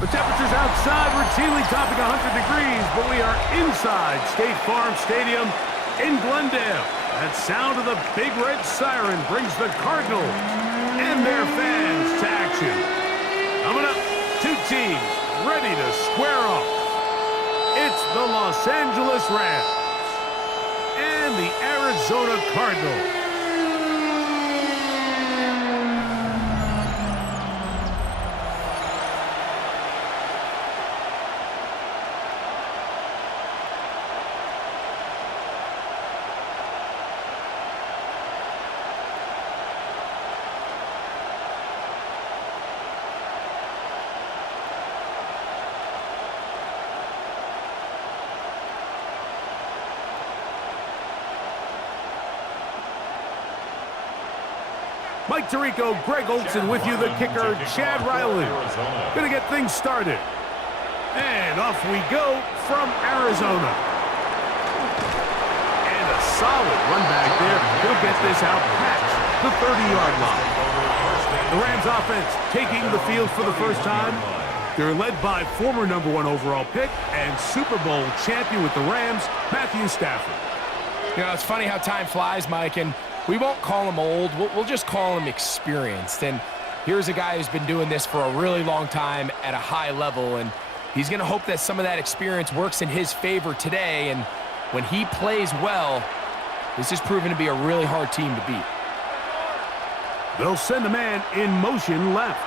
The temperatures outside routinely topping 100 degrees, but we are inside State Farm Stadium in Glendale. That sound of the Big Red Siren brings the Cardinals and their fans to action. Coming up, two teams ready to square off. It's the Los Angeles Rams and the Arizona Cardinals. Mike Tirico, Greg Olson with you, the kicker, Chad Riley. Gonna get things started. And off we go from Arizona. And a solid run back there. He'll get this out past the 30-yard line. The Rams offense taking the field for the first time. They're led by former #1 overall pick and Super Bowl champion with the Rams, Matthew Stafford. You know, it's funny how time flies, Mike, and we won't call him old. We'll just call him experienced. And here's a guy who's been doing this for a really long time at a high level, and he's going to hope that some of that experience works in his favor today. And when he plays well, this is proven to be a really hard team to beat. They'll send a man in motion left.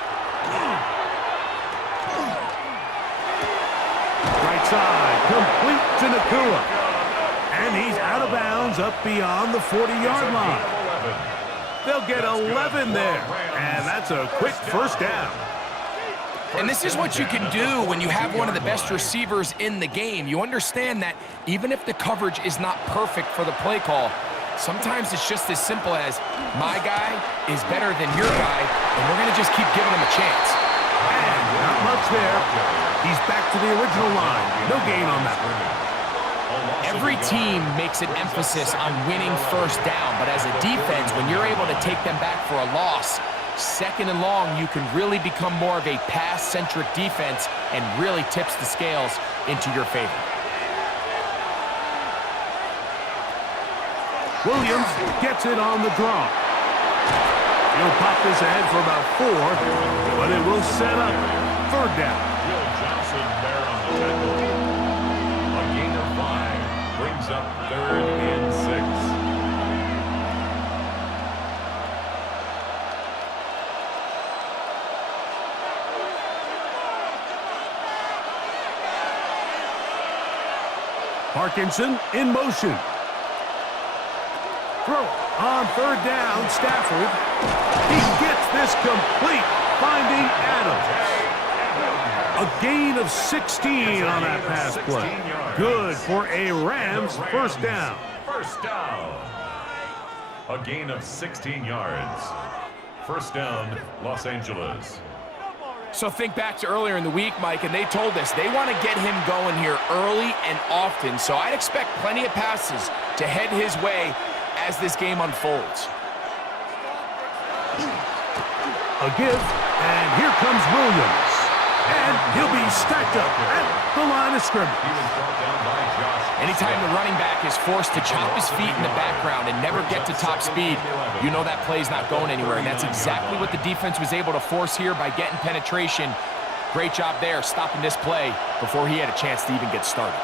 Right side, complete to Nakua. And he's out of bounds up beyond the 40-yard line. They'll get 11 there, and that's a quick first down. And this is what you can do when you have one of the best receivers in the game. You understand that even if the coverage is not perfect for the play call, sometimes it's just as simple as my guy is better than your guy, and we're going to just keep giving him a chance. And not much there. He's back to the original line. No gain on that one. Every team makes an emphasis on winning first down, but as a defense, when you're able to take them back for a loss, second and long, you can really become more of a pass-centric defense and really tips the scales into your favor. Williams gets it on the draw. He'll pop this ahead for about 4, but it will set up third down. Will Johnson there on the tackle. A gain of 5 brings up 3rd and 6. Parkinson in motion. Throw on third down, Stafford. He gets this complete, finding Adams. A gain of 16 on that pass play. Good for a Rams first down. First down. A gain of 16 yards. First down, Los Angeles. So think back to earlier in the week, Mike, and they told us they want to get him going here early and often. So I'd expect plenty of passes to head his way as this game unfolds. A give, and here comes Williams. And he'll be stacked up at the line of scrimmage. Anytime the running back is forced to chop his feet in the background and never get to top speed, you know that play's not going anywhere. And that's exactly what the defense was able to force here by getting penetration. Great job there, stopping this play before he had a chance to even get started.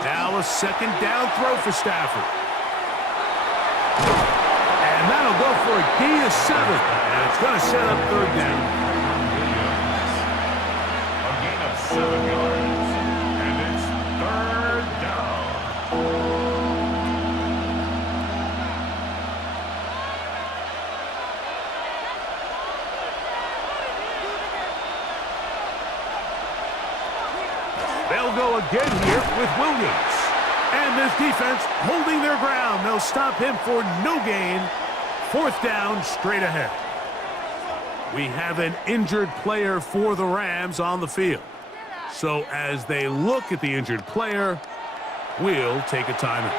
Now a second down throw for Stafford. And that'll go for a gain of 7. And it's going to set up third down. A gain of 7 yards. And it's 3rd down. They'll go again here with Williams. And this defense holding their ground. They'll stop him for no gain. 4th down, straight ahead. We have an injured player for the Rams on the field. So as they look at the injured player, we'll take a timeout.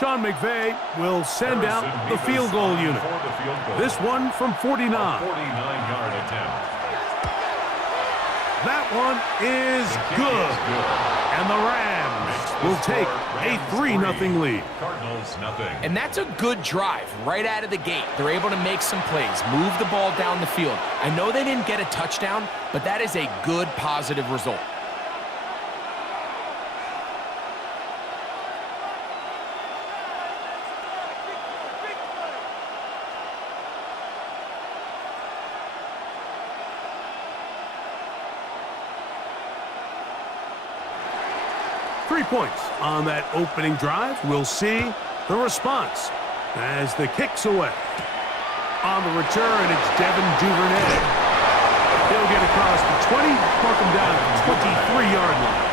Sean McVay will send out the field goal unit. This one from 49. 49-yard attempt. That one is good. And the Rams will take a 3-0 lead. Cardinals nothing. And that's a good drive right out of the gate. They're able to make some plays, move the ball down the field. I know they didn't get a touchdown, but that is a good positive result. Three points on that opening drive. We'll see the response as the kick's away. On the return, it's Devin Duvernay. He'll get across the 20, mark him down at the 23-yard line.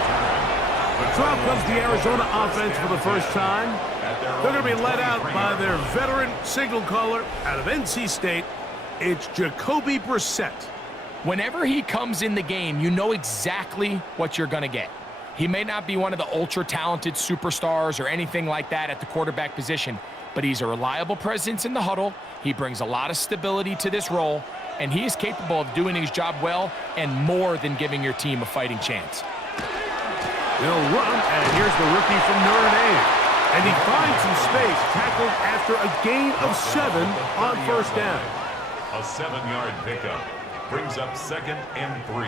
So out comes the Arizona offense for the first time. They're going to be led out by their veteran signal caller out of NC State. It's Jacoby Brissett. Whenever he comes in the game, you know exactly what you're going to get. He may not be one of the ultra-talented superstars or anything like that at the quarterback position, but he's a reliable presence in the huddle. He brings a lot of stability to this role, and he is capable of doing his job well and more than giving your team a fighting chance. They'll run, and here's the rookie from Notre Dame. And he finds some space, tackled after a gain of 7 on first down. A 7-yard pickup brings up 2nd and 3.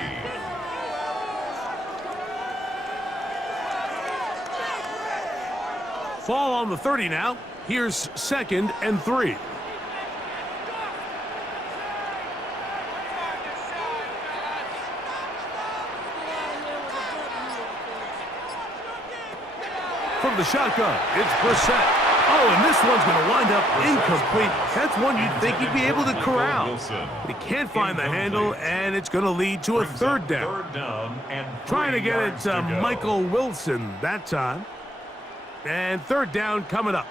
Ball on the 30 now. Here's 2nd and 3. From the shotgun, it's Brissett. Oh, and this one's going to wind up incomplete. That's one you'd think he'd be able to corral. But he can't find the handle, and it's going to lead to a third down. Trying to get it to Michael Wilson that time. And third down coming up.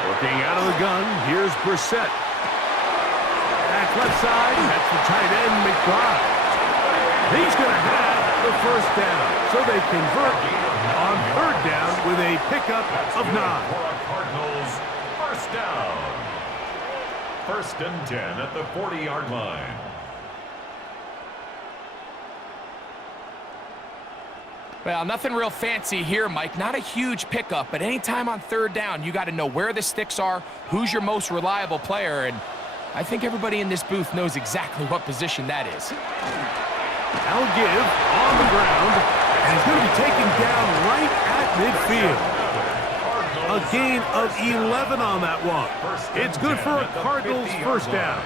Working out of the gun, here's Brissett. Back left side, that's the tight end, McBride. He's going to have the first down. So they convert on third down with a pickup of 9. Cardinals first down. 1st and 10 at the 40-yard line. Well, nothing real fancy here, Mike. Not a huge pickup, but anytime on third down, you got to know where the sticks are, who's your most reliable player, and I think everybody in this booth knows exactly what position that is. I'll give on the ground, and he's going to be taken down right at midfield. A gain of 11 on that one. It's good for a Cardinals first down.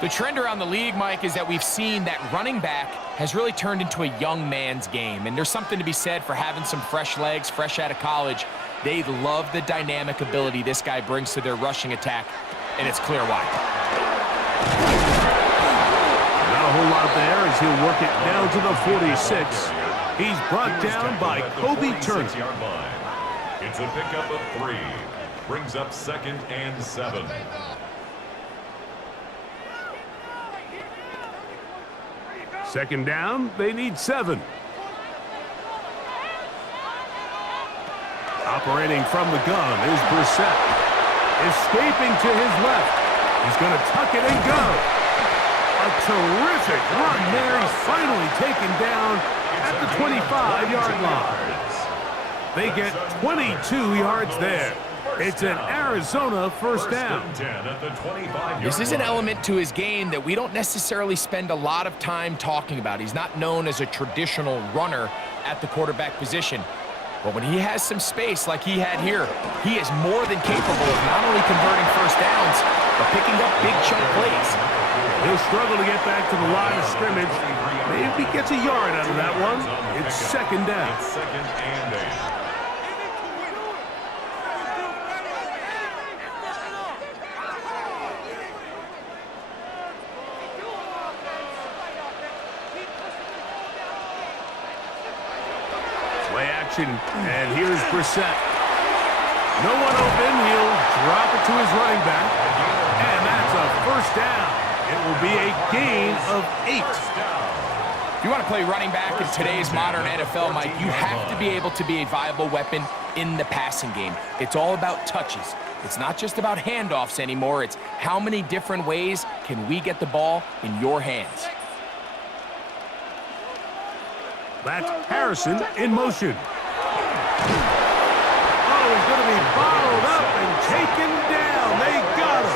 The trend around the league, Mike, is that we've seen that running back has really turned into a young man's game. And there's something to be said for having some fresh legs, fresh out of college. They love the dynamic ability this guy brings to their rushing attack, and it's clear why. Not a whole lot there as he'll work it down to the 46. He's brought down by Kobe Turner. It's a pickup of 3. Brings up 2nd and 7. Second down, they need 7. Operating from the gun is Brissett. Escaping to his left. He's going to tuck it and go. A terrific run there. He's finally taken down at the 25-yard line. They get 22 yards there. It's an Arizona first down. This is an element to his game that we don't necessarily spend a lot of time talking about. He's not known as a traditional runner at the quarterback position. But when he has some space like he had here, he is more than capable of not only converting first downs, but picking up big chunk plays. He'll struggle to get back to the line of scrimmage. Maybe he gets a yard out of that one. It's second down. It's 2nd and 8. Play action, and here's Brissett. No one open. He'll drop it to his running back. And that's a first down. It will be a gain of 8. If you want to play running back in today's modern NFL, Mike, you have to be able to be a viable weapon in the passing game. It's all about touches. It's not just about handoffs anymore. It's how many different ways can we get the ball in your hands. That's Harrison in motion. Oh, he's going to be bottled up and taken down. They got him.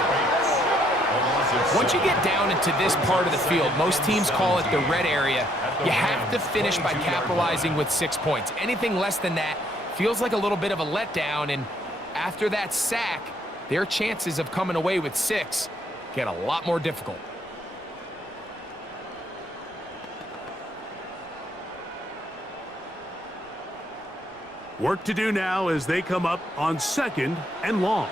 Once you get down into this part of the field, most teams call it the red area. You have to finish by capitalizing with 6 points. Anything less than that feels like a little bit of a letdown, and after that sack, their chances of coming away with 6 get a lot more difficult. Work to do now as they come up on 2nd and long.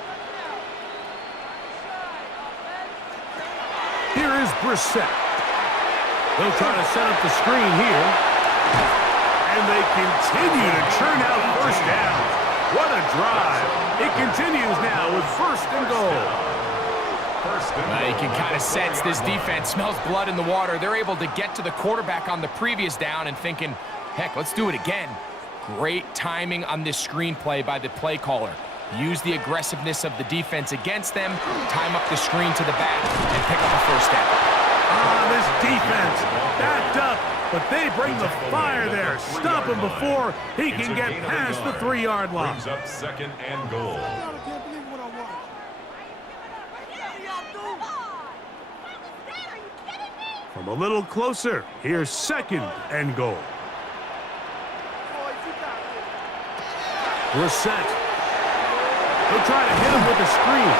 Here is Brissett. They'll try to set up the screen here. And they continue to churn out first down. What a drive. It continues now with 1st and goal. You can kind of sense this defense smells blood in the water. They're able to get to the quarterback on the previous down and thinking, heck, let's do it again. Great timing on this screenplay by the play caller. Use the aggressiveness of the defense against them, time up the screen to the back, and pick up a first down. This defense backed up, but they bring the fire there. Stop him before he can get past the 3-yard line. Brings up 2nd and goal. From a little closer, here's 2nd and goal. Brissett. They'll try to hit him with a screen.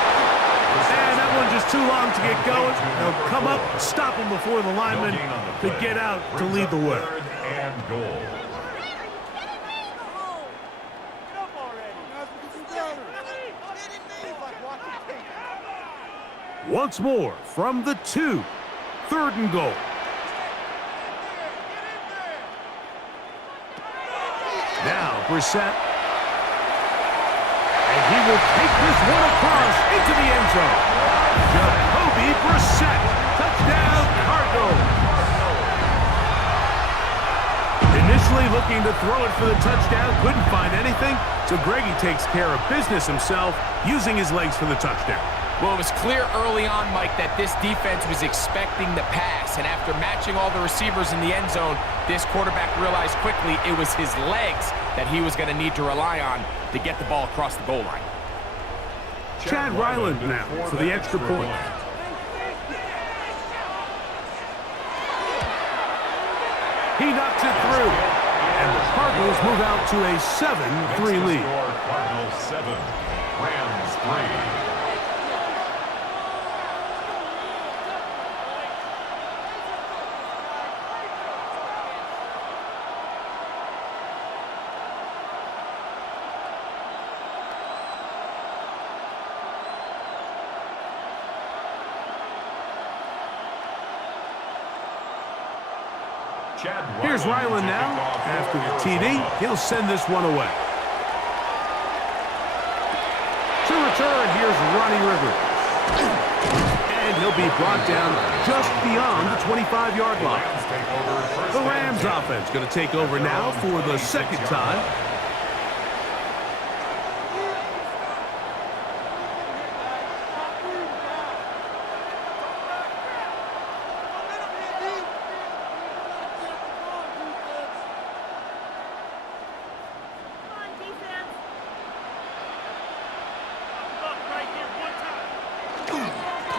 And that one just too long to get going. They'll come up, stop him before the lineman to get out to lead the way. 3rd and goal. Once more from the 2. 3rd and goal. Now Brissett. And he will take this one across into the end zone. Jacoby Brissett. Touchdown, Cardinals. Initially looking to throw it for the touchdown, couldn't find anything, so Greggy takes care of business himself, using his legs for the touchdown. Well, it was clear early on, Mike, that this defense was expecting the pass, and after matching all the receivers in the end zone, this quarterback realized quickly it was his legs that he was going to need to rely on to get the ball across the goal line. Chad Ryland now for the extra point. He knocks it through, and the Cardinals move out to a 7-3 lead. Cardinals 7, Rams 3. Here's Ryland now. After the TD, he'll send this one away. To return, here's Ronnie Rivers. And he'll be brought down just beyond the 25-yard line. The Rams offense going to take over now for the 2nd time.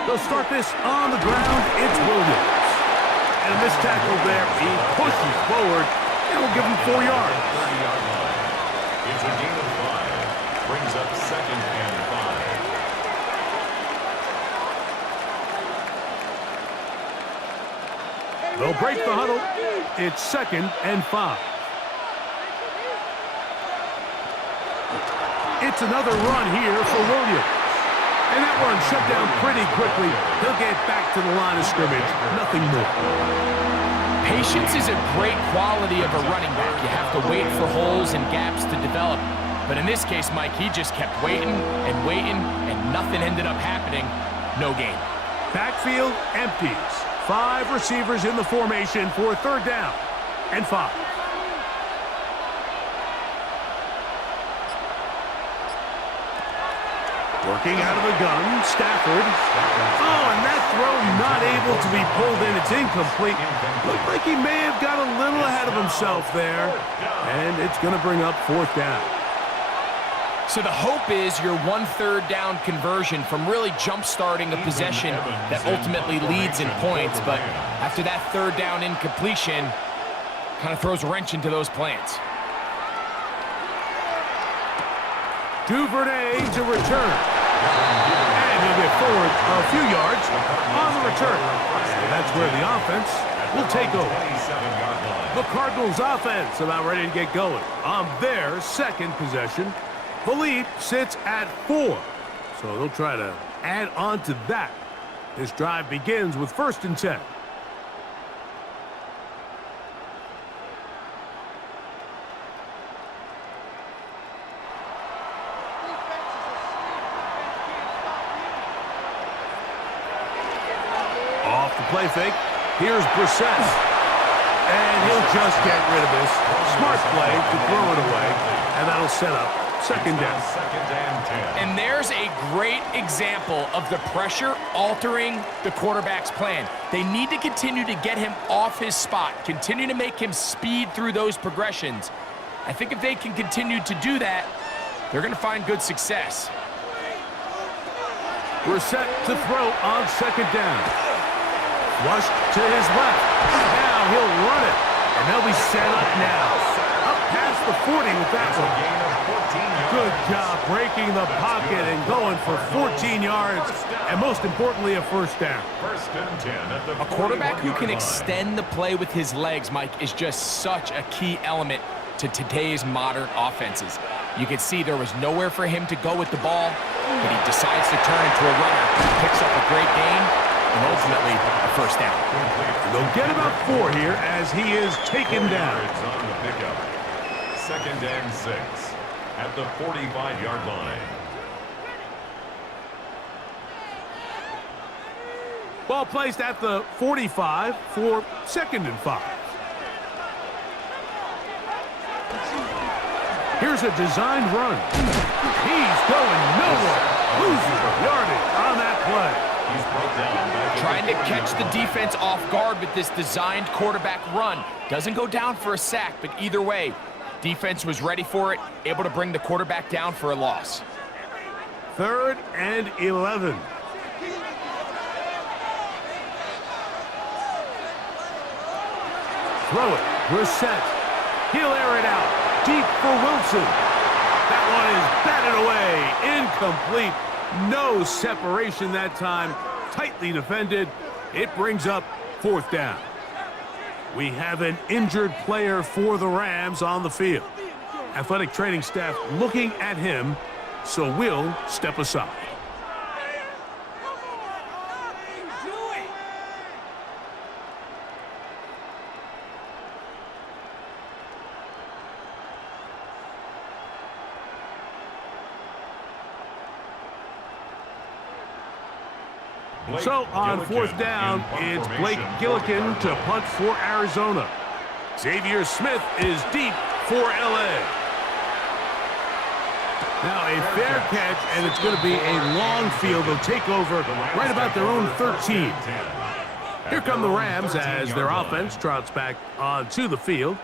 They'll start this on the ground. It's Williams. And this tackle there, he pushes forward. It'll give him 4 yards. 30-yard line. It's a gain of 5. Brings up 2nd and 5. They'll break the huddle. It's 2nd and 5. It's another run here for Williams. And that one shut down pretty quickly. He'll get back to the line of scrimmage. Nothing more. Patience is a great quality of a running back. You have to wait for holes and gaps to develop. But in this case, Mike, he just kept waiting and waiting, and nothing ended up happening. no gain. Backfield empties. 5 receivers in the formation for 3rd down and 5. Working out of the gun, Stafford. Oh, and that throw not able to be pulled in. It's incomplete. Looked like he may have got a little ahead of himself there. And it's going to bring up 4th down. So the hope is your 1/3 down conversion from really jump-starting a possession that ultimately leads in points. But after that 3rd down incompletion, kind of throws a wrench into those plans. Duvernay to return. And he'll get forward a few yards on the return. And that's where the offense will take over. The Cardinals offense about ready to get going on their 2nd possession. The lead sits at 4. So they'll try to add on to that. This drive begins with 1st and 10. Off the play fake. Here's Brissett. And he'll just get rid of this. Smart play to throw it away. And that'll set up 2nd down. And there's a great example of the pressure altering the quarterback's plan. They need to continue to get him off his spot, continue to make him speed through those progressions. I think if they can continue to do that, they're going to find good success. We're set to throw on 2nd down. Flushed to his left. Now he'll run it. And they'll be set up now. Up past the 40 with that one. Good job breaking the pocket and going for 14 yards. And most importantly, a 1st down. A quarterback who can extend the play with his legs, Mike, is just such a key element to today's modern offenses. You can see there was nowhere for him to go with the ball, but he decides to turn into a runner. Picks up a great gain, and ultimately a 1st down. They'll get about 4 here as he is taken down. 2nd and 6 at the 45-yard line. Ball placed at the 45 for 2nd and 5. Here's a designed run. He's going nowhere. Losing yardage on that play. Trying to catch the defense off guard with this designed quarterback run. Doesn't go down for a sack, but either way, defense was ready for it, able to bring the quarterback down for a loss. 3rd and 11. Throw it. Brissett. He'll air it out. Deep for Wilson. That one is batted away. Incomplete. No separation that time. Tightly defended. It brings up 4th down. We have an injured player for the Rams on the field. Athletic training staff looking at him, so we'll step aside. So on 4th down, it's Blake Gillikin to punt for Arizona. Xavier Smith is deep for L.A. Now a fair catch, and it's going to be a long field. They'll take over right about their own 13. Here come the Rams as their offense trots back onto the field.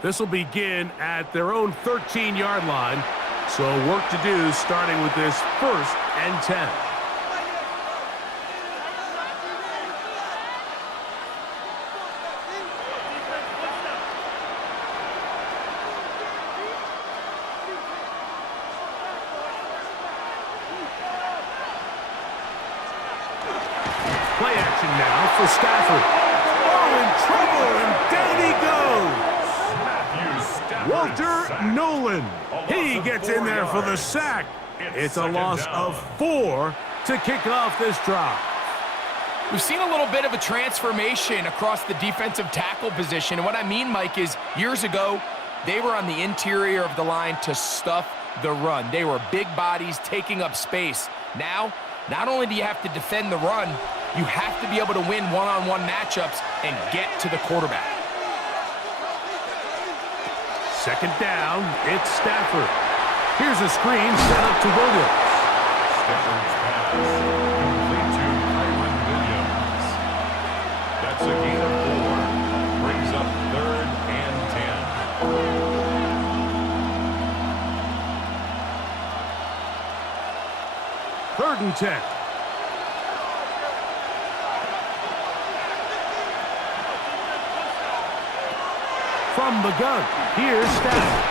This will begin at their own 13-yard line. So work to do starting with this 1st and 10. Play action now for Stafford. Oh, in trouble, and down he goes. Walter Nolan. He gets in there for the sack. It's a loss of 4 to kick off this drive. We've seen a little bit of a transformation across the defensive tackle position. And what I mean, Mike, is years ago, they were on the interior of the line to stuff the run. They were big bodies taking up space. Now, Not only do you have to defend the run, you have to be able to win one-on-one matchups and get to the quarterback. Second down, it's Stafford. Here's a screen set up to Williams. Stafford's pass complete to Kyron Williams. That's a gain of 4. Brings up 3rd and 10. 3rd and 10. From the gun, here's Stafford.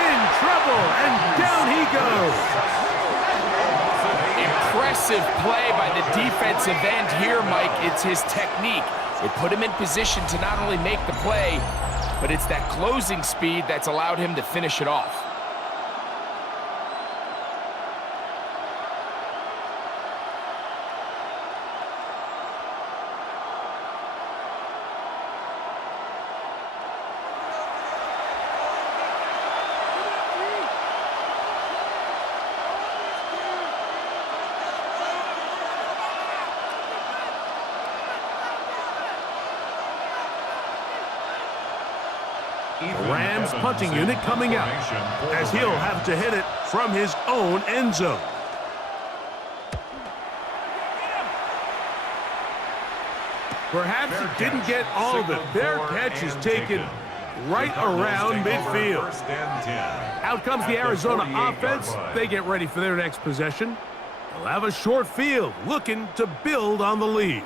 In trouble, and down he goes. Impressive play by the defensive end here, Mike. It's his technique. It put him in position to not only make the play, but it's that closing speed that's allowed him to finish it off. The Rams punting unit coming out, as he'll have to hit it from his own end zone. Perhaps he didn't get all of it. Their catch is taken right around midfield. Out comes the Arizona offense. They get ready for their next possession. They'll have a short field, looking to build on the lead.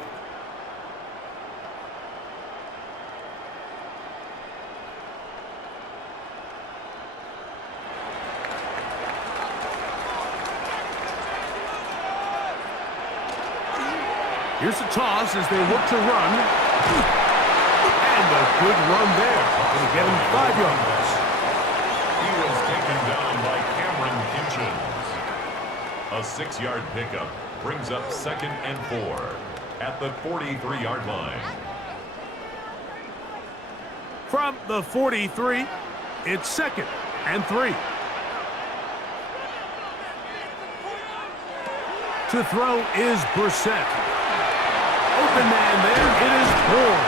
Here's a toss as they look to run. And a good run there. It'll get him 5 yards. He was taken down by Cameron Kinchins. A 6-yard pickup brings up 2nd and 4 at the 43-yard line. From the 43, it's 2nd and 3. To throw is Brissett. Open man there, it is Ford.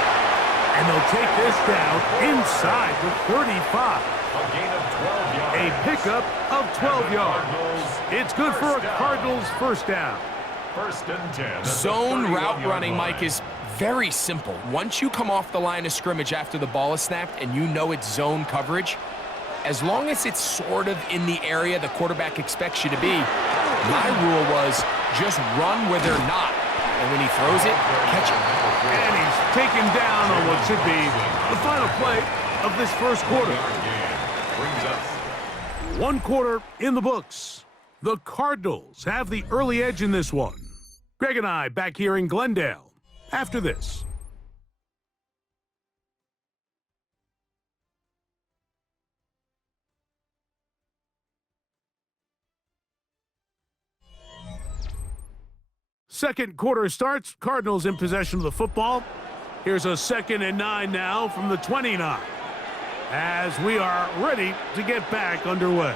And they'll take this down inside the 35. A gain of 12 yards. A pickup of 12 yards. It's good for a Cardinals first down. 1st and 10. Zone route running, Mike, is very simple. Once you come off the line of scrimmage after the ball is snapped and you know it's zone coverage, as long as it's sort of in the area the quarterback expects you to be, my rule was just run where they're not. And when he throws it, catch it. And he's taken down on what should be the final play of this first quarter. 1 quarter in the books. The Cardinals have the early edge in this one. Greg and I back here in Glendale after this. Second quarter starts. Cardinals in possession of the football. Here's a 2nd and 9 now from the 29. As we are ready to get back underway.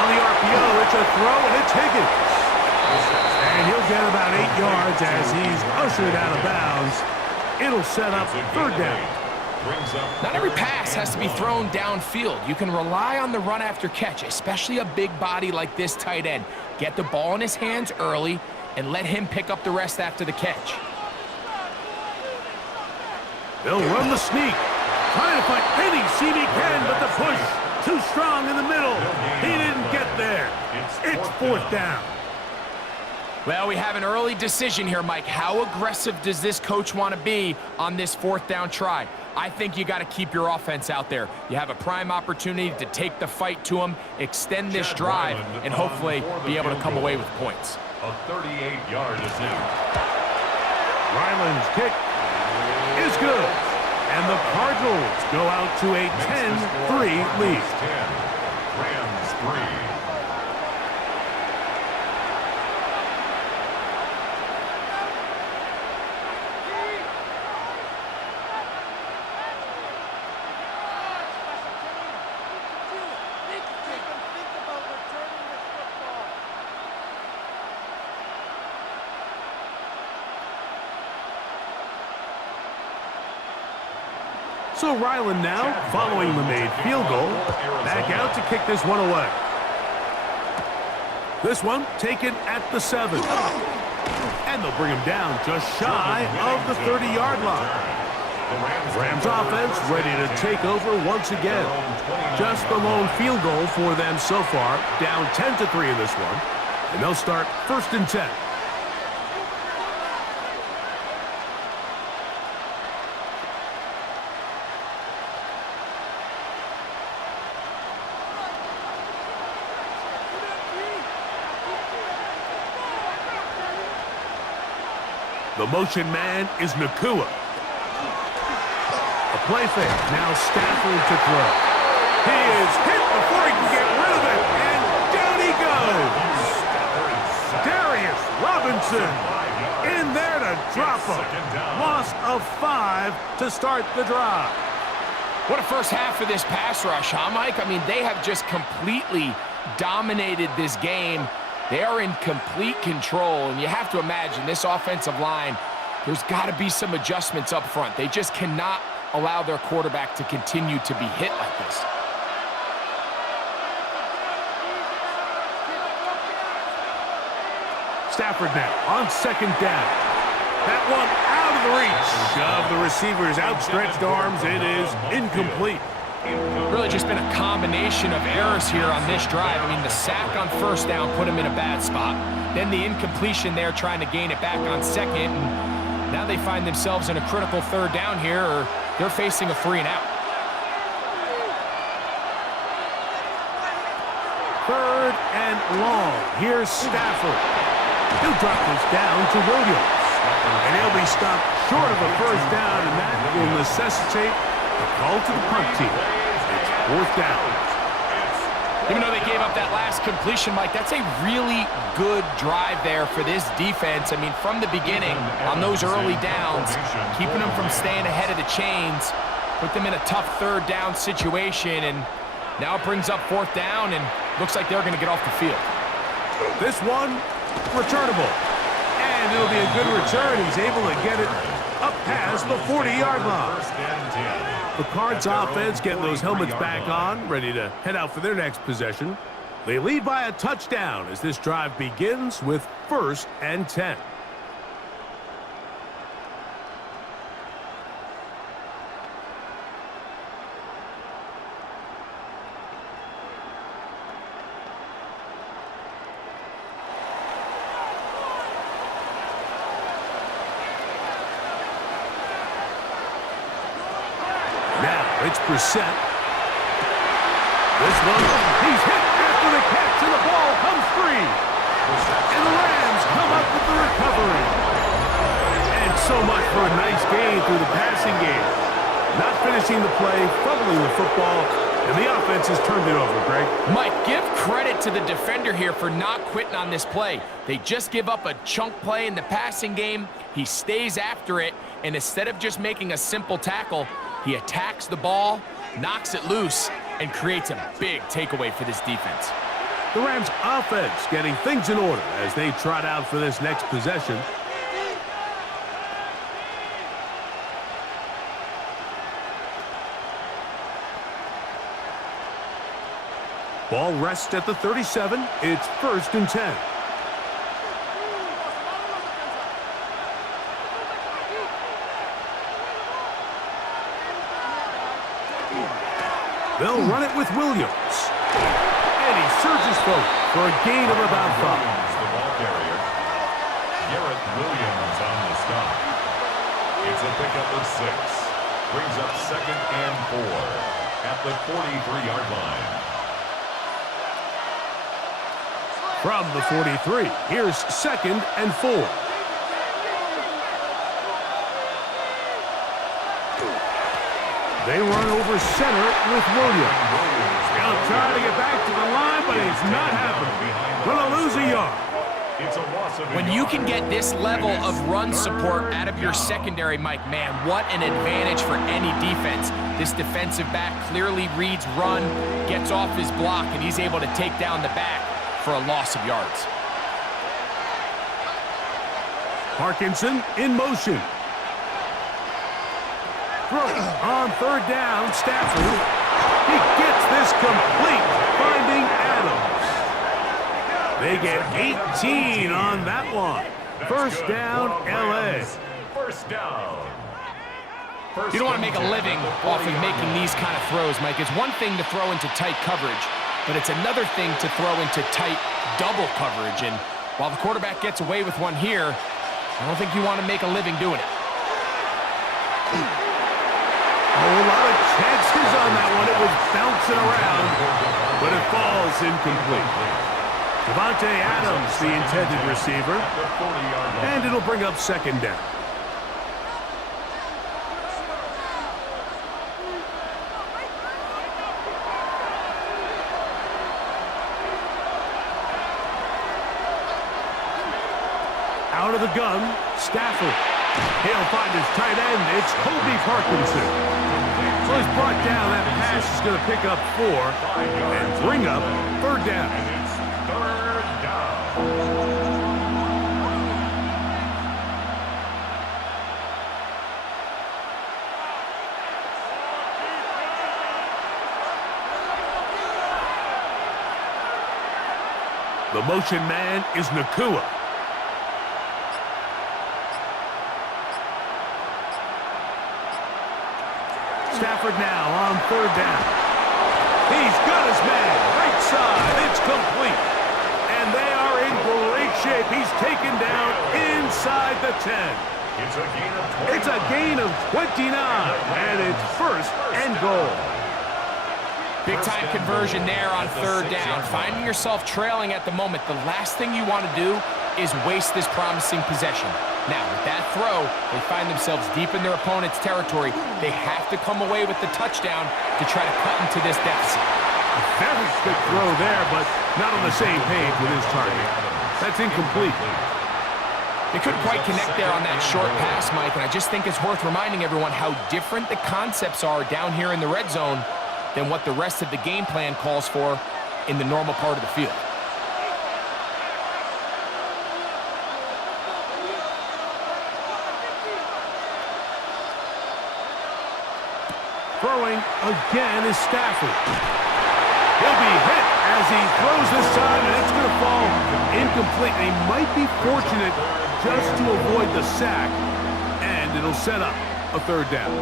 On the RPO, it's a throw, and it's Higgins. And he'll get about 8 yards as he's ushered out of bounds. It'll set up 3rd down. Not every pass has to be thrown downfield. You can rely on the run after catch, especially a big body like this tight end. Get the ball in his hands early and let him pick up the rest after the catch. They'll run the sneak. Trying to find any seam he can, but the push too strong in the middle. He didn't get there. It's 4th down. Well, we have an early decision here, Mike. How aggressive does this coach want to be on this 4th down try? I think you got to keep your offense out there. You have a prime opportunity to take the fight to him, extend this drive, and hopefully be able to come away with points. A 38-yard attempt. Ryland's kick is good. And the Cardinals go out to a 10-3 lead. 10, Rams 3. So Ryland now, following the made field goal, back out to kick this one away. This one taken at the 7. And they'll bring him down just shy of the 30-yard line. Rams offense ready to take over once again. Just the lone field goal for them so far, down 10-3 in this one. And they'll start 1st and 10. The motion man is Nakua. A play fake. Now Stafford to throw. He is hit before he can get rid of it. And down he goes. Darius Robinson in there to drop him. Loss of 5 to start the drive. What a first half for this pass rush, huh, Mike? I mean, they have just completely dominated this game. They are in complete control, and you have to imagine this offensive line, there's got to be some adjustments up front. They just cannot allow their quarterback to continue to be hit like this. Stafford now on 2nd down. That one out of the reach of the receiver's outstretched arms. It is incomplete. Really just been a combination of errors here on this drive. I mean, the sack on 1st down put him in a bad spot. Then the incompletion there trying to gain it back on 2nd. And now they find themselves in a critical 3rd down here, or they're facing a 3 and out. 3rd and long. Here's Stafford. He'll drop this down to Williams. And he'll be stopped short of a 1st down, and that will necessitate a call to the punt team. It's 4th down. Even though they gave up that last completion, Mike, that's a really good drive there for this defense. I mean, from the beginning, on those early downs, keeping them from staying ahead of the chains, put them in a tough 3rd down situation, and now it brings up 4th down, and looks like they're going to get off the field. This one, returnable. And it'll be a good return. He's able to get it up past the 40-yard line. The Cards offense getting those helmets back on, ready to head out for their next possession. They lead by a touchdown as this drive begins with 1st and 10. It's Brissett. This one, he's hit after the catch, and the ball comes free. And the Rams come up with the recovery. And so much for a nice gain through the passing game. Not finishing the play, fumbling the football, and the offense has turned it over, Greg. Mike, give credit to the defender here for not quitting on this play. They just give up a chunk play in the passing game. He stays after it, and instead of just making a simple tackle, he attacks the ball, knocks it loose, and creates a big takeaway for this defense. The Rams offense getting things in order as they trot out for this next possession. Ball rests at the 37. It's 1st and 10. They'll run it with Williams. And he surges forward for a gain of about 5. The ball carrier, Garrett Williams on the stop. It's a pickup of 6. Brings up 2nd and 4 at the 43-yard line. From the 43, here's 2nd and 4. They run over center with Williams. Now trying to get back to the line, but it's not happening. Gonna lose a yard. When you can get this level of run support out of your secondary, Mike, man, what an advantage for any defense. This defensive back clearly reads run, gets off his block, and he's able to take down the back for a loss of yards. Parkinson in motion. throw on third down. Stafford. He gets this complete, finding Adams. They get 18 on that one. First down, L.A. First down. You don't want to make a living off of making these kind of throws, Mike. It's one thing to throw into tight coverage, but it's another thing to throw into tight double coverage. And while the quarterback gets away with one here, I don't think you want to make a living doing it. A whole lot of chances on that one. It was bouncing around, but it falls incomplete. Devontae Adams, the intended receiver, and it'll bring up second down. Out of the gun, Stafford. He'll find his tight end. It's Kobe Parkinson. So he's brought down. That pass is going to pick up 4 and bring up third down. Third down. The motion man is Nakua. Stafford now on third down. He's got his man. Right side. It's complete. And they are in great shape. He's taken down inside the 10. It's a gain of 29. And it's first and goal. Big-time conversion there on third down. Finding yourself trailing at the moment, the last thing you want to do is waste this promising possession. Now, with that throw, they find themselves deep in their opponent's territory. They have to come away with the touchdown to try to cut into this deficit. A very good throw there, but not on the same page with his target. That's incomplete. They couldn't quite connect there on that short pass, Mike, and I just think it's worth reminding everyone how different the concepts are down here in the red zone than what the rest of the game plan calls for in the normal part of the field. Throwing again is Stafford. He'll be hit as he throws this time, and it's going to fall incomplete. And he might be fortunate just to avoid the sack, and it'll set up a third down.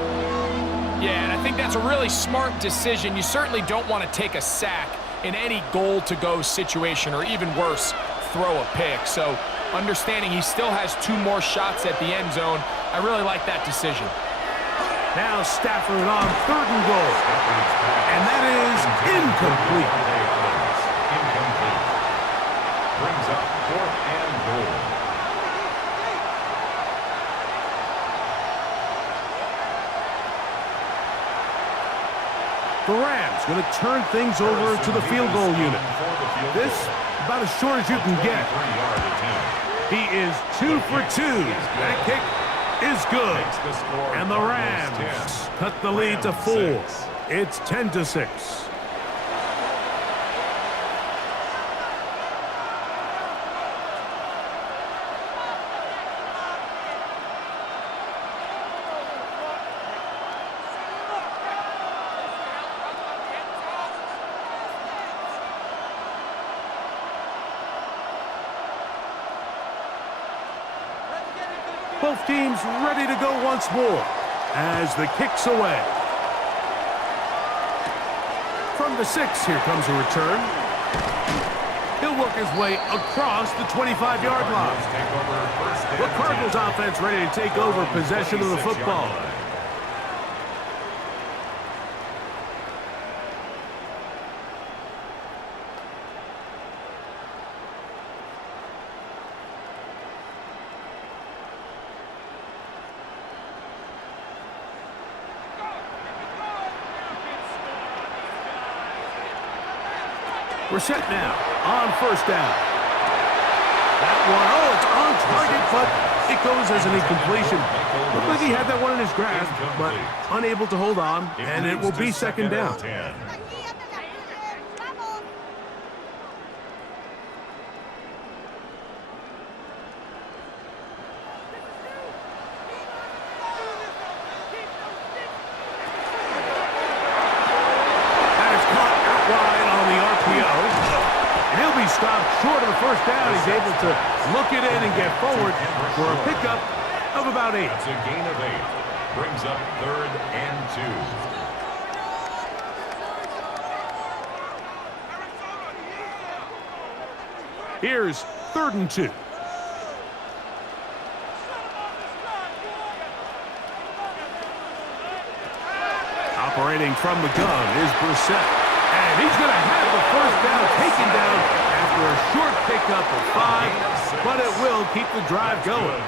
Yeah, and I think that's a really smart decision. You certainly don't want to take a sack in any goal-to-go situation, or even worse, throw a pick. So understanding he still has 2 more shots at the end zone, I really like that decision. Now Stafford on third and goal. And that is incomplete. Incomplete. Brings up fourth and goal. The Rams going to turn things over to the field goal unit. This, about as short as you can get. He is 2 for 2. That kick is good. And the Rams cut the lead to 4. It's 10-6. Both teams ready to go once more as the kick's away. From the 6, here comes a return. He'll work his way across the 25-yard line. The Cardinals offense ready to take over possession of the football. We're set now on first down. That one, oh, it's on target, but it goes as an incompletion. Looked like he had that one in his grasp, but unable to hold on, and it will be second down. stopped short of the first down. He's able to look it in and get forward for a pickup of about 8. That's a gain of 8. Brings up 3rd and 2. Here's 3rd and 2. Operating from the gun is Brissett. And he's going to have the first down taken down after a short pickup of 5, but it will keep the drive going.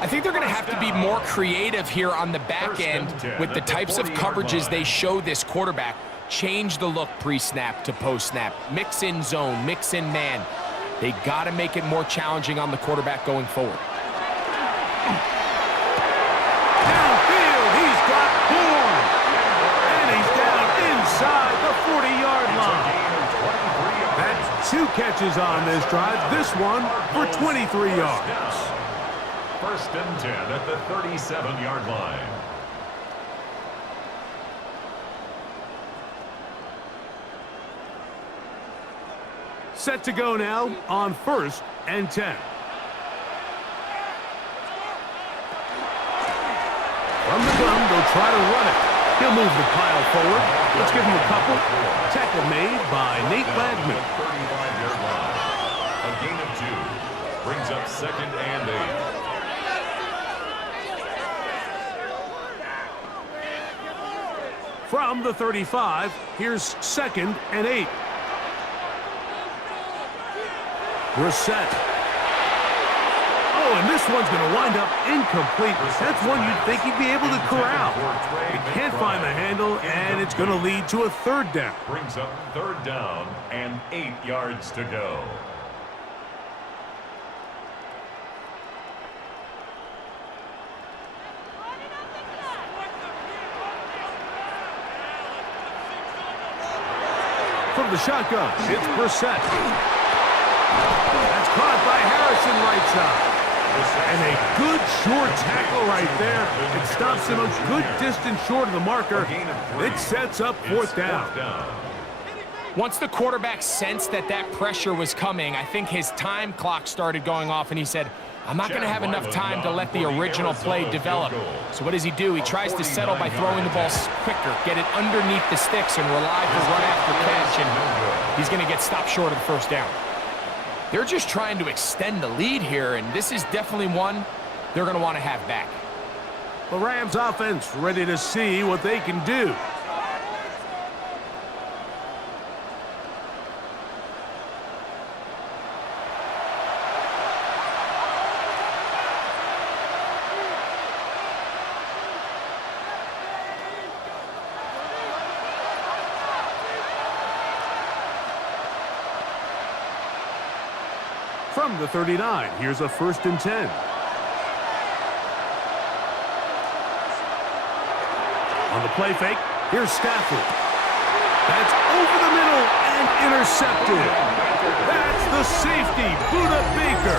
I think they're going to have to be more creative here on the back end with the types of coverages they show this quarterback. Change the look pre-snap to post-snap. Mix in zone, mix in man. They got to make it more challenging on the quarterback going forward. Downfield, he's got Bourne. And he's down inside the 40-yard line. That's 2 catches on this drive. This one for 23 yards. 1st and 10 at the 37-yard line. Set to go now on 1st and 10. From the gun, they'll try to run it. He'll move the pile forward. Let's give him a couple. Tackle made by Nate Badman. 35-yard line. A gain of 2. Brings up 2nd and 8. From the 35, here's 2nd and 8. Brissett. Oh, and this one's going to wind up incomplete. That's one you'd think he'd be able to corral. He can't find the handle, and it's going to lead to a 3rd down. Brings up 3rd down and 8 yards to go. From the shotgun, it's Brissett. That's caught by Harrison right side. And a good short tackle right there. It stops him a good distance short of the marker. It sets up 4th down. Once the quarterback sensed that pressure was coming, I think his time clock started going off, and he said, I'm not going to have enough time to let the original play develop. So what does he do? He tries to settle by throwing the ball quicker, get it underneath the sticks, and rely for run after catch, and he's going to get stopped short of the 1st down. They're just trying to extend the lead here, and this is definitely one they're going to want to have back. The Rams offense ready to see what they can do. From the 39, here's a 1st and 10. On the play fake, here's Stafford. That's over the middle and intercepted. That's the safety, Buda Baker.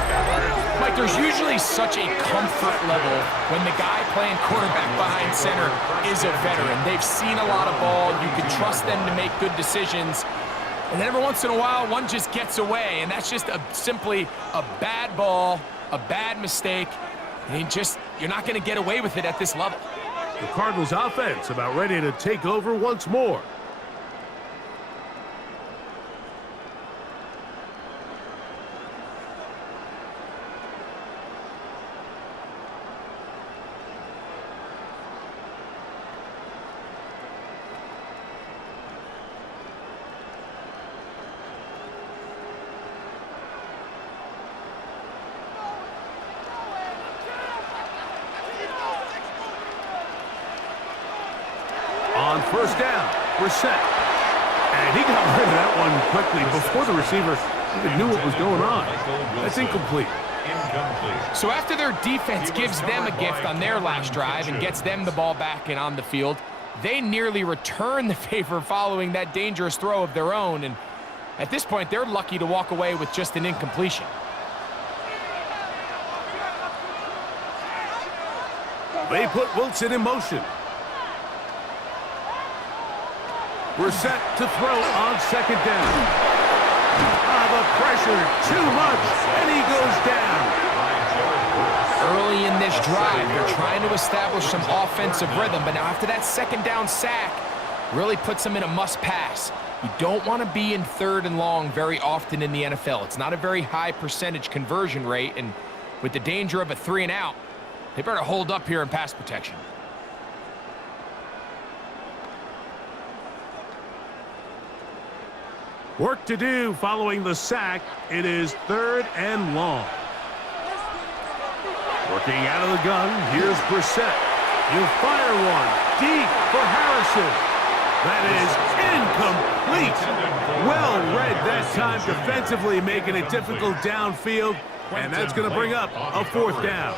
Mike, there's usually such a comfort level when the guy playing quarterback behind center is a veteran. They've seen a lot of ball. You can trust them to make good decisions. And then every once in a while, one just gets away, and that's just simply a bad ball, a bad mistake. And you're not going to get away with it at this level. The Cardinals offense about ready to take over once more. On 1st down, Brissett. And he got rid of that one quickly before the receiver even knew what was going on. That's incomplete. So after their defense gives them a gift on their last drive and gets them the ball back and on the field, they nearly return the favor following that dangerous throw of their own. And at this point, they're lucky to walk away with just an incompletion. They put Wilson in motion. We're set to throw on 2nd down. The pressure, too much, and he goes down. Early in this drive, they're trying to establish some offensive rhythm, but now after that second down sack, really puts them in a must-pass. You don't want to be in 3rd and long very often in the NFL. It's not a very high percentage conversion rate, and with the danger of a 3-and-out, they better hold up here in pass protection. Work to do following the sack. It is 3rd and long. Working out of the gun, here's Brissett. He'll fire one deep for Harrison. That is incomplete. Well read that time defensively, making it difficult downfield, and that's going to bring up a 4th down.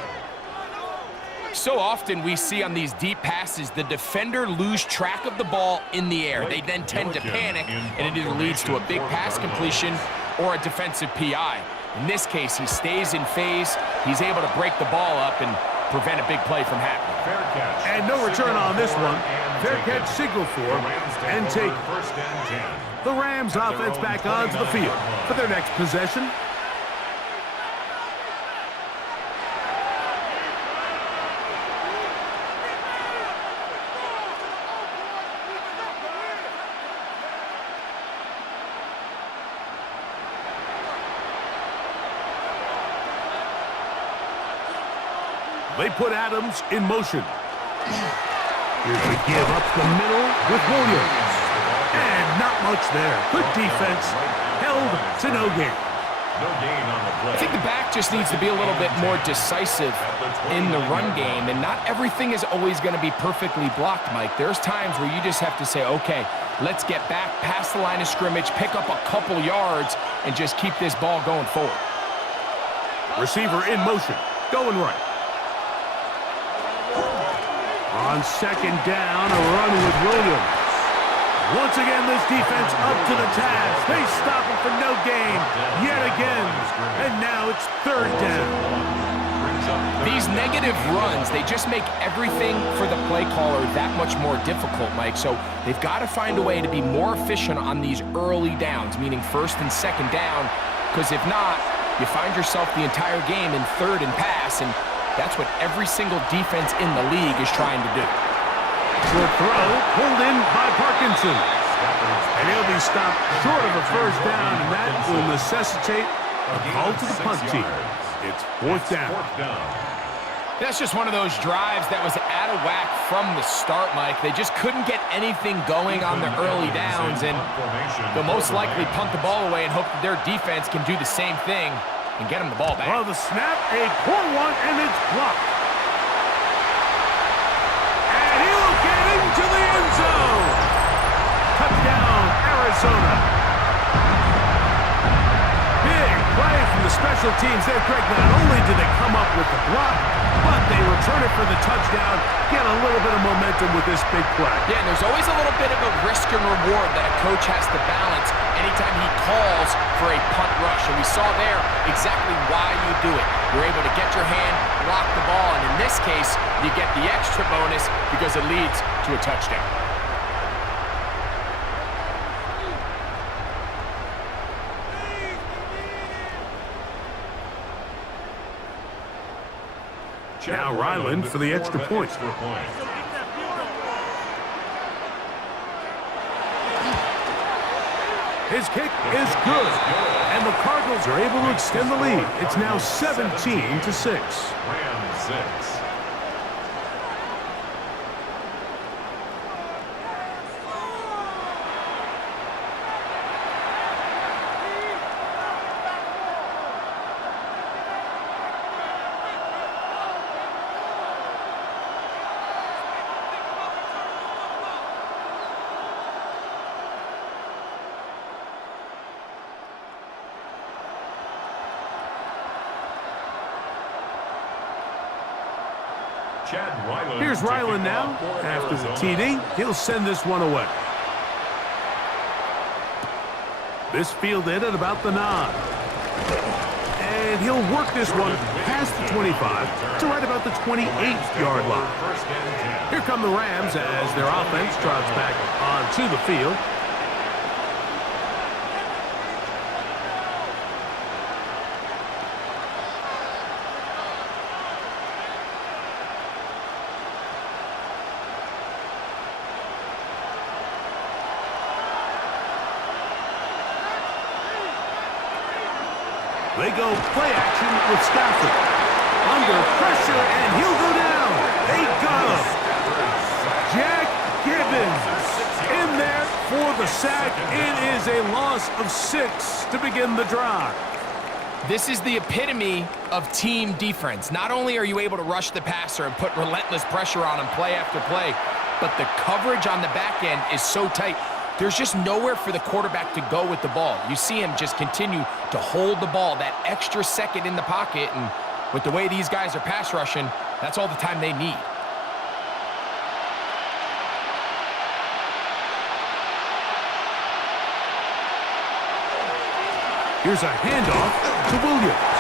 So often we see on these deep passes, the defender lose track of the ball in the air. They then tend to panic, and it either leads to a big pass completion or a defensive PI. In this case, he stays in phase. He's able to break the ball up and prevent a big play from happening. And no return on this one. Fair catch signal for and take the Rams offense back onto the field for their next possession. They put Adams in motion. Here's a give up the middle with Williams. And not much there. Good defense. Held to no gain. I think the back just needs to be a little bit more decisive in the run game, and not everything is always going to be perfectly blocked, Mike. There's times where you just have to say, okay, let's get back past the line of scrimmage, pick up a couple yards, and just keep this ball going forward. Receiver in motion. Going right. On 2nd down, a run with Williams. Once again, this defense up to the task. They stop him for no gain yet again. And now it's 3rd down. These negative runs, they just make everything for the play caller that much more difficult, Mike. So they've got to find a way to be more efficient on these early downs, meaning 1st and 2nd down, because if not, you find yourself the entire game in 3rd and pass, and that's what every single defense in the league is trying to do. Short throw, pulled in by Parkinson. And he'll be stopped short of a 1st down, and that will necessitate a call to the punt team. It's 4th down. That's just one of those drives that was out of whack from the start, Mike. They just couldn't get anything going on the early downs, and they'll most likely punt the ball away and hope that their defense can do the same thing and get him the ball back. Well, the snap, a poor one, and it's blocked. And he'll get into the end zone. Touchdown, Arizona. Big play from the special teams there, Greg. Not only did they come up with the block, but they return it for the touchdown, get a little bit of momentum with this big play. Yeah, and there's always a little bit of a risk and reward that a coach has to balance anytime he calls for a punt rush. And we saw there exactly why you do it. You're able to get your hand, block the ball, and in this case, you get the extra bonus because it leads to a touchdown. Now Ryland for the extra point. His kick is good, and the Cardinals are able to extend the lead. It's now 17-6. Rams 6. Here's Ryland now. After the TD, he'll send this one away. This fielded at about the 9. And he'll work this one past the 25 to right about the 28-yard line. Here come the Rams as their offense trots back onto the field. They go play action with Stafford. Under pressure, and he'll go down. They got him. Jack Gibbons in there for the sack. It is a loss of 6 to begin the drive. This is the epitome of team defense. Not only are you able to rush the passer and put relentless pressure on him play after play, but the coverage on the back end is so tight. There's just nowhere for the quarterback to go with the ball. You see him just continue to hold the ball that extra second in the pocket, and with the way these guys are pass rushing, that's all the time they need. Here's a handoff to Williams.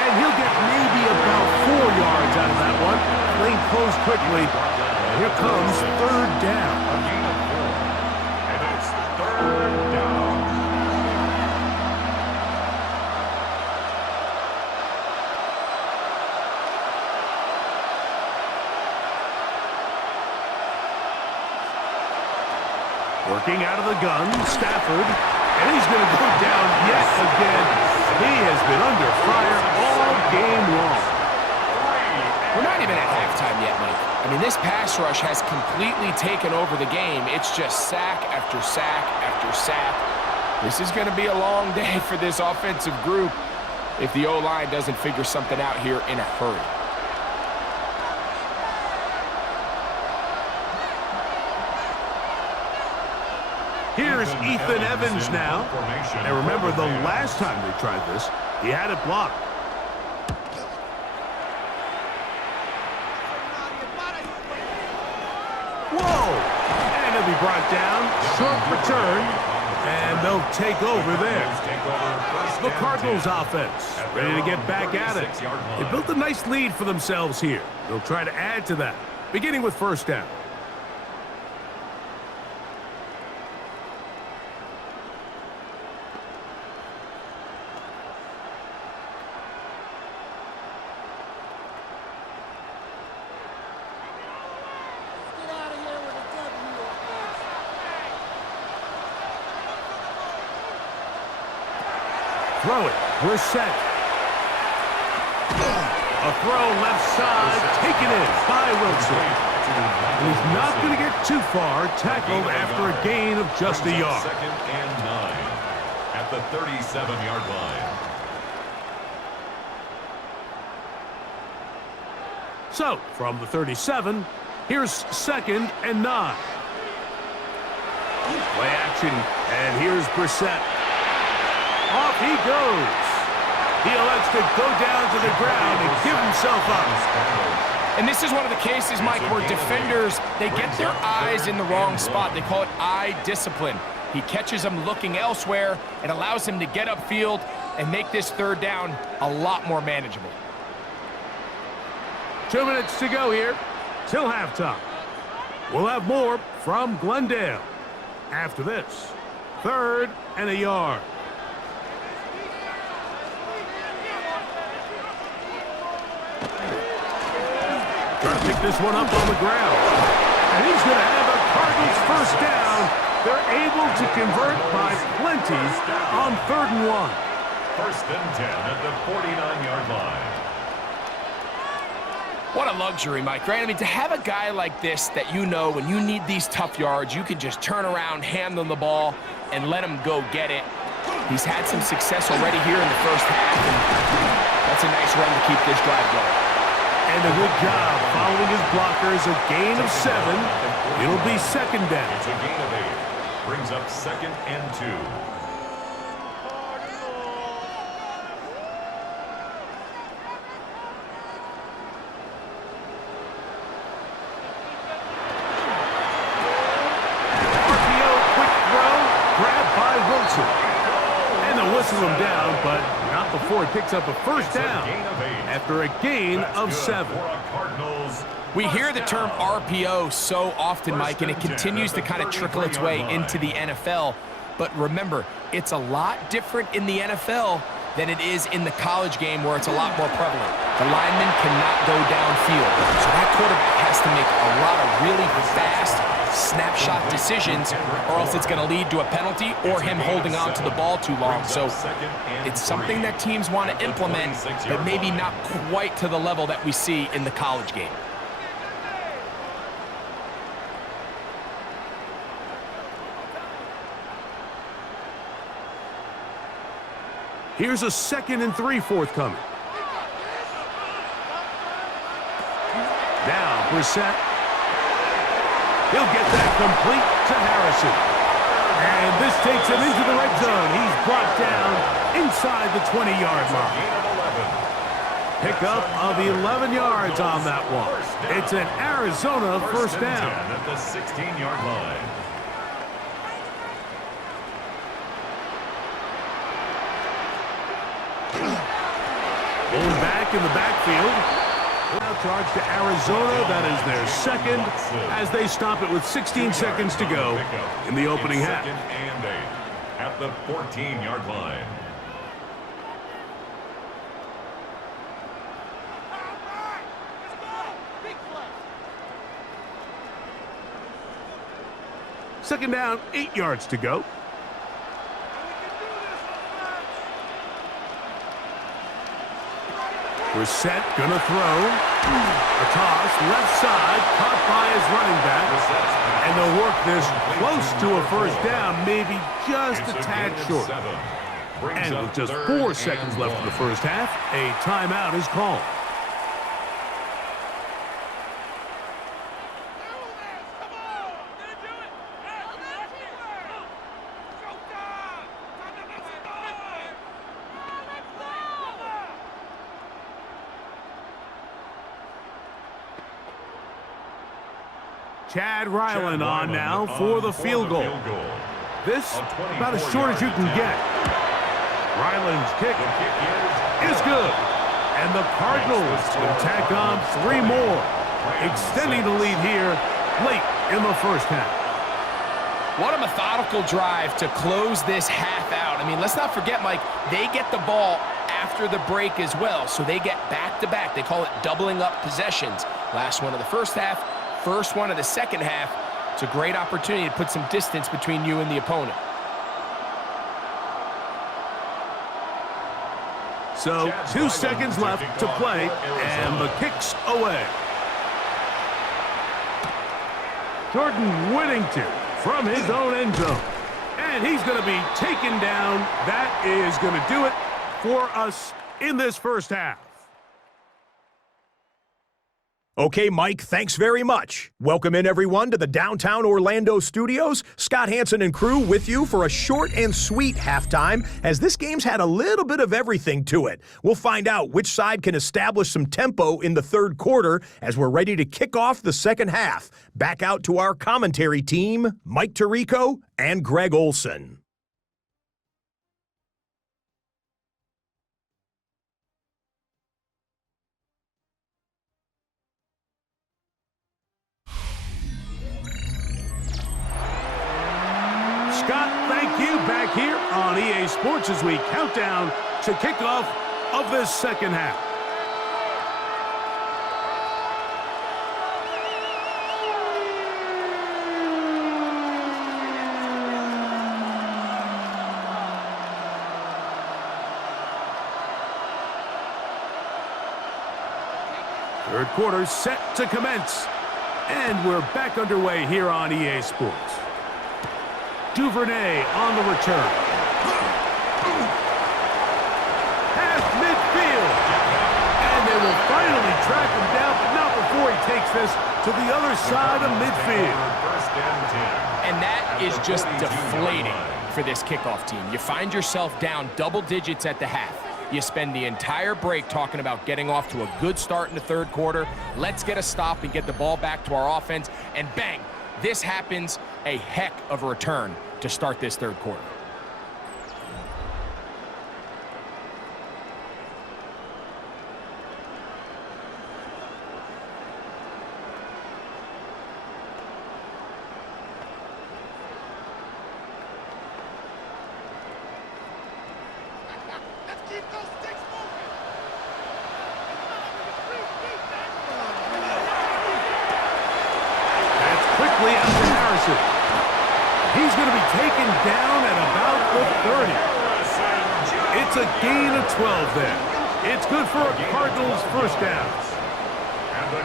And he'll get maybe about 4 yards out of that one. Lane closed quickly. And here comes third down. And it's third down. Working out of the gun, Stafford. And he's going to go down yet again. He has been under fire all game long. We're not even at halftime yet, Mike. I mean, this pass rush has completely taken over the game. It's just sack after sack after sack. This is going to be a long day for this offensive group if the O-line doesn't figure something out here in a hurry. Here's Ethan Evans now. And remember, the last time they tried this, he had it blocked. Whoa! And he'll be brought down. Short return. And they'll take over there. The Cardinals offense ready to get back at it. They built a nice lead for themselves here. They'll try to add to that, beginning with first down. Throw it. Brissett. A throw left side. Taken in by Wilson. And he's not going to get too far. Tackled after a gain of just a yard. Second and 9 at the 37-yard line. So, from the 37, here's second and 9. Play action. And here's Brissett. Off he goes. He elects to go down to the ground and give himself up. And this is one of the cases, Mike, where defenders, they get their eyes in the wrong spot. They call it eye discipline. He catches them looking elsewhere. It allows him to get upfield and make this third down a lot more manageable. 2 minutes to go here till halftime. We'll have more from Glendale after this. 3rd and a yard. Trying to pick this one up on the ground. And he's going to have a Cardinals first down. They're able to convert by plenty on 3rd and 1. 1st and 10 at the 49-yard line. What a luxury, Mike, right? I mean, to have a guy like this that you know when you need these tough yards, you can just turn around, hand them the ball, and let him go get it. He's had some success already here in the first half, and that's a nice run to keep this drive going. And a good job following his blockers. A gain of 7. It'll be second down. It's a gain of 8. Brings up 2nd and 2. RPO, quick throw, grabbed by Wilson. And they'll whistle him down, but not before he picks up a first down after a gain of 7. We hear the term RPO so often, Mike, and it continues to kind of trickle its way into the NFL. But remember, it's a lot different in the NFL than it is in the college game where it's a lot more prevalent. The lineman cannot go downfield, so that quarterback has to make a lot of really fast, snapshot decisions, or else it's going to lead to a penalty or him holding on to the ball too long. So it's something that teams want to implement, but maybe not quite to the level that we see in the college game. Here's a 2nd and 3 forthcoming. Now, Brissett. He'll get that complete to Harrison. And this takes him into the red zone. He's brought down inside the 20-yard line. Pickup of 11 yards on that one. It's an Arizona first down. At the 16-yard line. Going back in the backfield. Now charge to Arizona. That is their 2nd as they stop it with 16 seconds to go in the opening half. 2nd and 8 at the 14-yard line. Second down, 8 yards to go. Brissett gonna throw. A toss, left side, caught by his running back. And they'll work this close to a first down, maybe just a tad short. And with just 4 seconds left in the first half, a timeout is called. Chad Ryland on now for the field goal. This about as short as you can get. Ryland's kick is good. And the Cardinals will tack on 3 more, extending the lead here late in the first half. What a methodical drive to close this half out. I mean, let's not forget, Mike, they get the ball after the break as well, so they get back-to-back. They call it doubling up possessions. Last one of the first half, first one of the second half. It's a great opportunity to put some distance between you and the opponent. So 2 seconds left to play, and the kick's away. Jordan Whittington from his own end zone. And he's going to be taken down. That is going to do it for us in this first half. Okay, Mike, thanks very much. Welcome in, everyone, to the downtown Orlando studios. Scott Hansen and crew with you for a short and sweet halftime, as this game's had a little bit of everything to it. We'll find out which side can establish some tempo in the third quarter as we're ready to kick off the second half. Back out to our commentary team, Mike Tirico and Greg Olson. Scott, thank you. Back here on EA Sports as we count down to kickoff of this second half. Third quarter set to commence. And we're back underway here on EA Sports. Duvernay on the return. Past midfield. And they will finally track him down, but not before he takes this to the other side of midfield. And that is just deflating for this kickoff team. You find yourself down double digits at the half. You spend the entire break talking about getting off to a good start in the third quarter. Let's get a stop and get the ball back to our offense. And bang, this happens. A heck of a return to start this third quarter. Quickly out to Harrison. taken down at about the 30. It's a gain of 12 there. It's good for a Cardinals first down.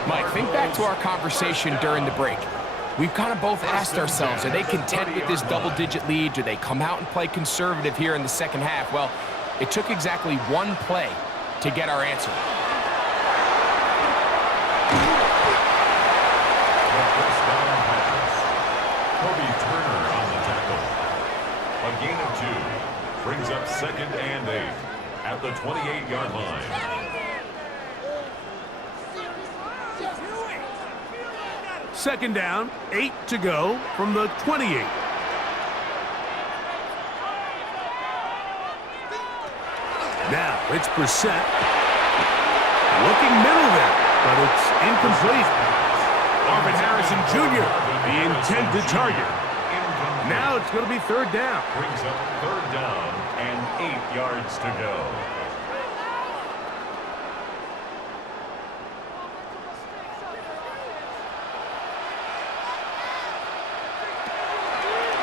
Mike, think back to our conversation during the break. We've kind of both asked ourselves, are they content with this double-digit lead? Do they come out and play conservative here in the second half? Well, it took exactly one play to get our answer. A gain of 2 brings up 2nd and 8 at the 28-yard line. Second down, 8 to go from the 28. Now it's Brissett. Looking middle there, but it's incomplete. Marvin Harrison Jr., the intended target. Now it's going to be third down. Brings up 3rd down and 8 yards to go.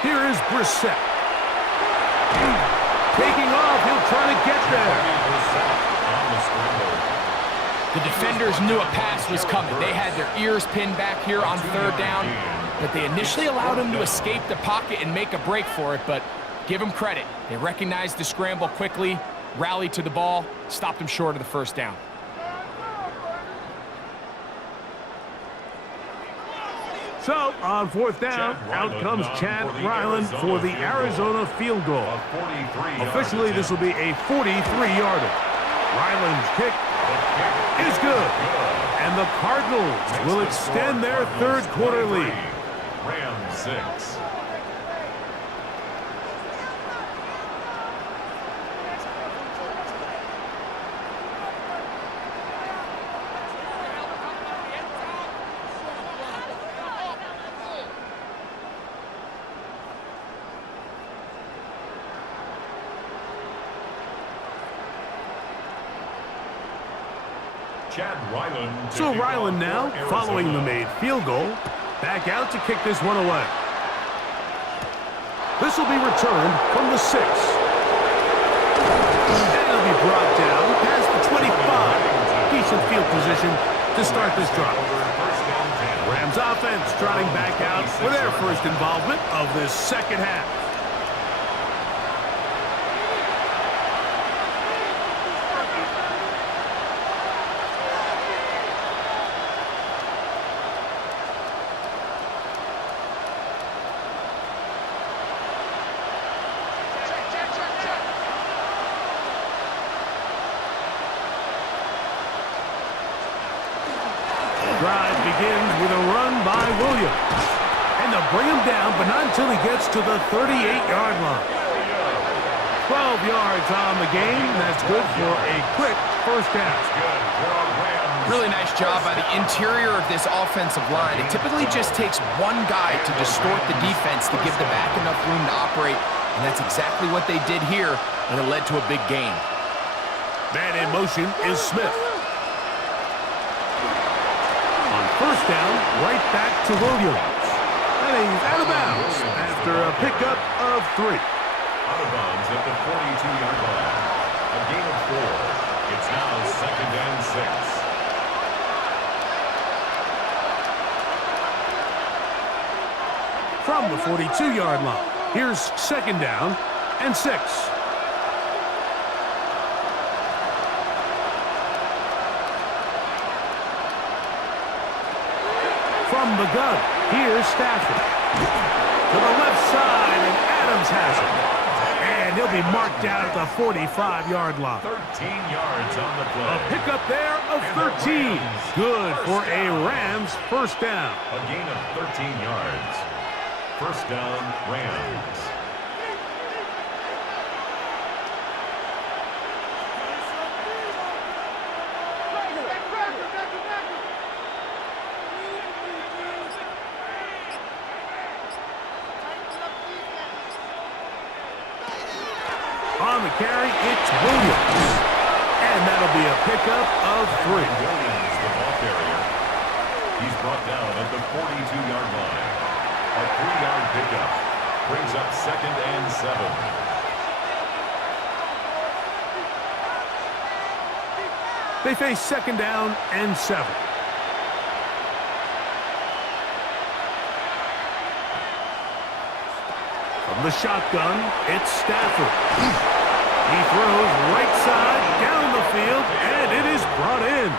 Here is Brissett. Taking off, he'll try to get there. The defenders knew a pass was coming. They had their ears pinned back here on 3rd down, but they initially allowed him to escape the pocket and make a break for it, but give him credit. They recognized the scramble quickly, rallied to the ball, stopped him short of the first down. So, on 4th down, out comes Chad Ryland for the Arizona field goal. Officially, this will be a 43-yarder. Ryland's kick is good. And the Cardinals will extend their 3rd quarter lead. Rams 6. So Ryland now, following the made field goal, back out to kick this one away. This will be returned from the 6. And it'll be brought down past the 25. Decent field position to start this drive. Rams offense trotting back out for their first involvement of this second half. Drive begins with a run by Williams. And they'll bring him down, but not until he gets to the 38-yard line. 12 yards on the game. That's good for a quick first down. Really nice job by the interior of this offensive line. It typically just takes one guy to distort the defense to give the back enough room to operate, and that's exactly what they did here, and it led to a big gain. Man in motion is Smith. First down, right back to Williams. And he's out of bounds after a pickup of 3. Out of bounds at the 42-yard line. A gain of 4. It's now 2nd and 6. From the 42-yard line, here's 2nd down and 6. From the gun, here's Stafford. To the left side, and Adams has it. And he'll be marked down at the 45-yard line. 13 yards on the play. A pickup there of 13. Good for a Rams first down. A gain of 13 yards. First down, Rams. On the carry, it's Williams. And that'll be a pickup of 3. Williams, the ball carrier. He's brought down at the 42-yard line. A 3-yard pickup. Brings up 2nd and 7. They face 2nd down and 7. From the shotgun, it's Stafford. He throws right side down the field, and it is brought in.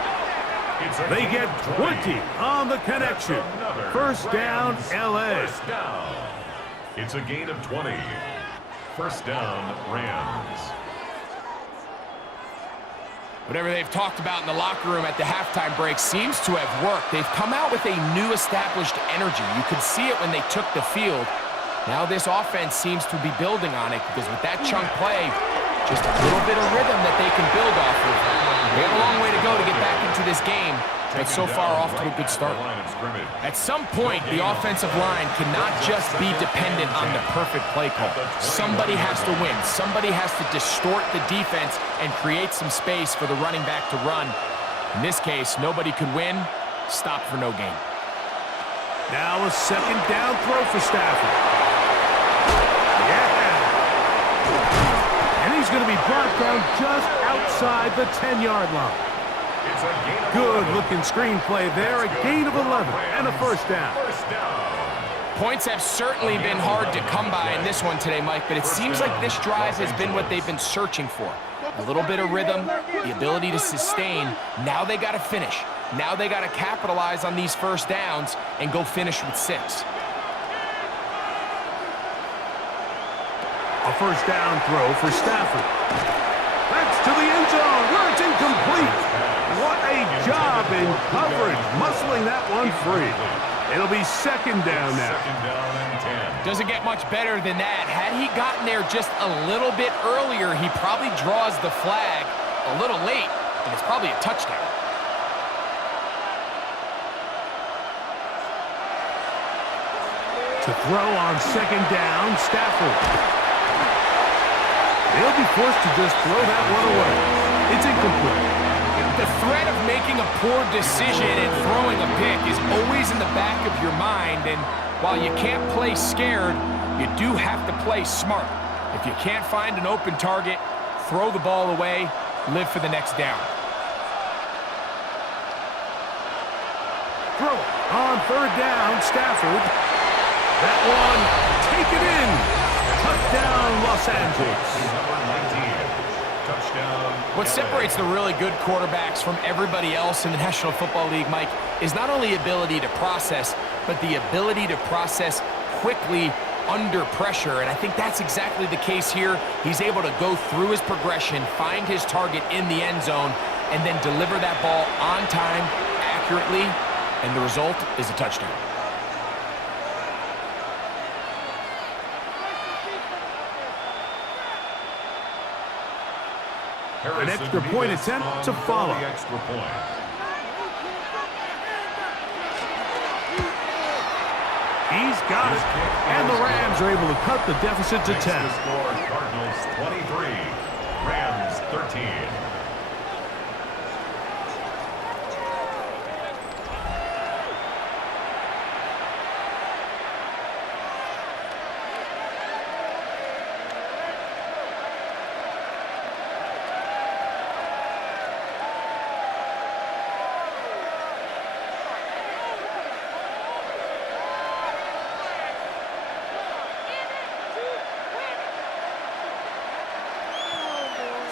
They get 20 on the connection. First down, LA. First down. It's a gain of 20. First down, Rams. Whatever they've talked about in the locker room at the halftime break seems to have worked. They've come out with a new established energy. You could see it when they took the field. Now this offense seems to be building on it because with that chunk play, just a little bit of rhythm that they can build off of. They have a long way to go to get back into this game, but so far off to a good start. At some point, the offensive line cannot just be dependent on the perfect play call. Somebody has to win. Somebody has to distort the defense and create some space for the running back to run. In this case, nobody could win. Stop for no gain. Now a 2nd down throw for Stafford. Yeah. And he's going to be brought down just outside the 10-yard line. Good-looking screenplay there. A gain of 11 and a first down. Points have certainly been hard to come by in this one today, Mike, but it seems like this drive has been what they've been searching for. A little bit of rhythm, the ability to sustain. Now they got to finish. Now they got to capitalize on these first downs and go finish with 6. A first down throw for Stafford. That's to the end zone where it's incomplete. What a job in coverage, muscling that one free. It'll be 2nd down now. 2nd down and 10. Doesn't get much better than that. Had he gotten there just a little bit earlier, he probably draws the flag a little late, and it's probably a touchdown. To throw on 2nd down, Stafford. They'll be forced to just throw that one away. It's incomplete. The threat of making a poor decision and throwing a pick is always in the back of your mind, and while you can't play scared, you do have to play smart. If you can't find an open target, throw the ball away, live for the next down. Throw it on 3rd down, Stafford. That one, take it in. Touchdown, Los Angeles. What separates the really good quarterbacks from everybody else in the National Football League, Mike, is not only ability to process, but the ability to process quickly under pressure. And I think that's exactly the case here. He's able to go through his progression, find his target in the end zone, and then deliver that ball on time, accurately, and the result is a touchdown. An extra point attempt to follow. Extra point. He's got it. And the Rams are able to cut the deficit to 10. The score, Cardinals 23, Rams 13.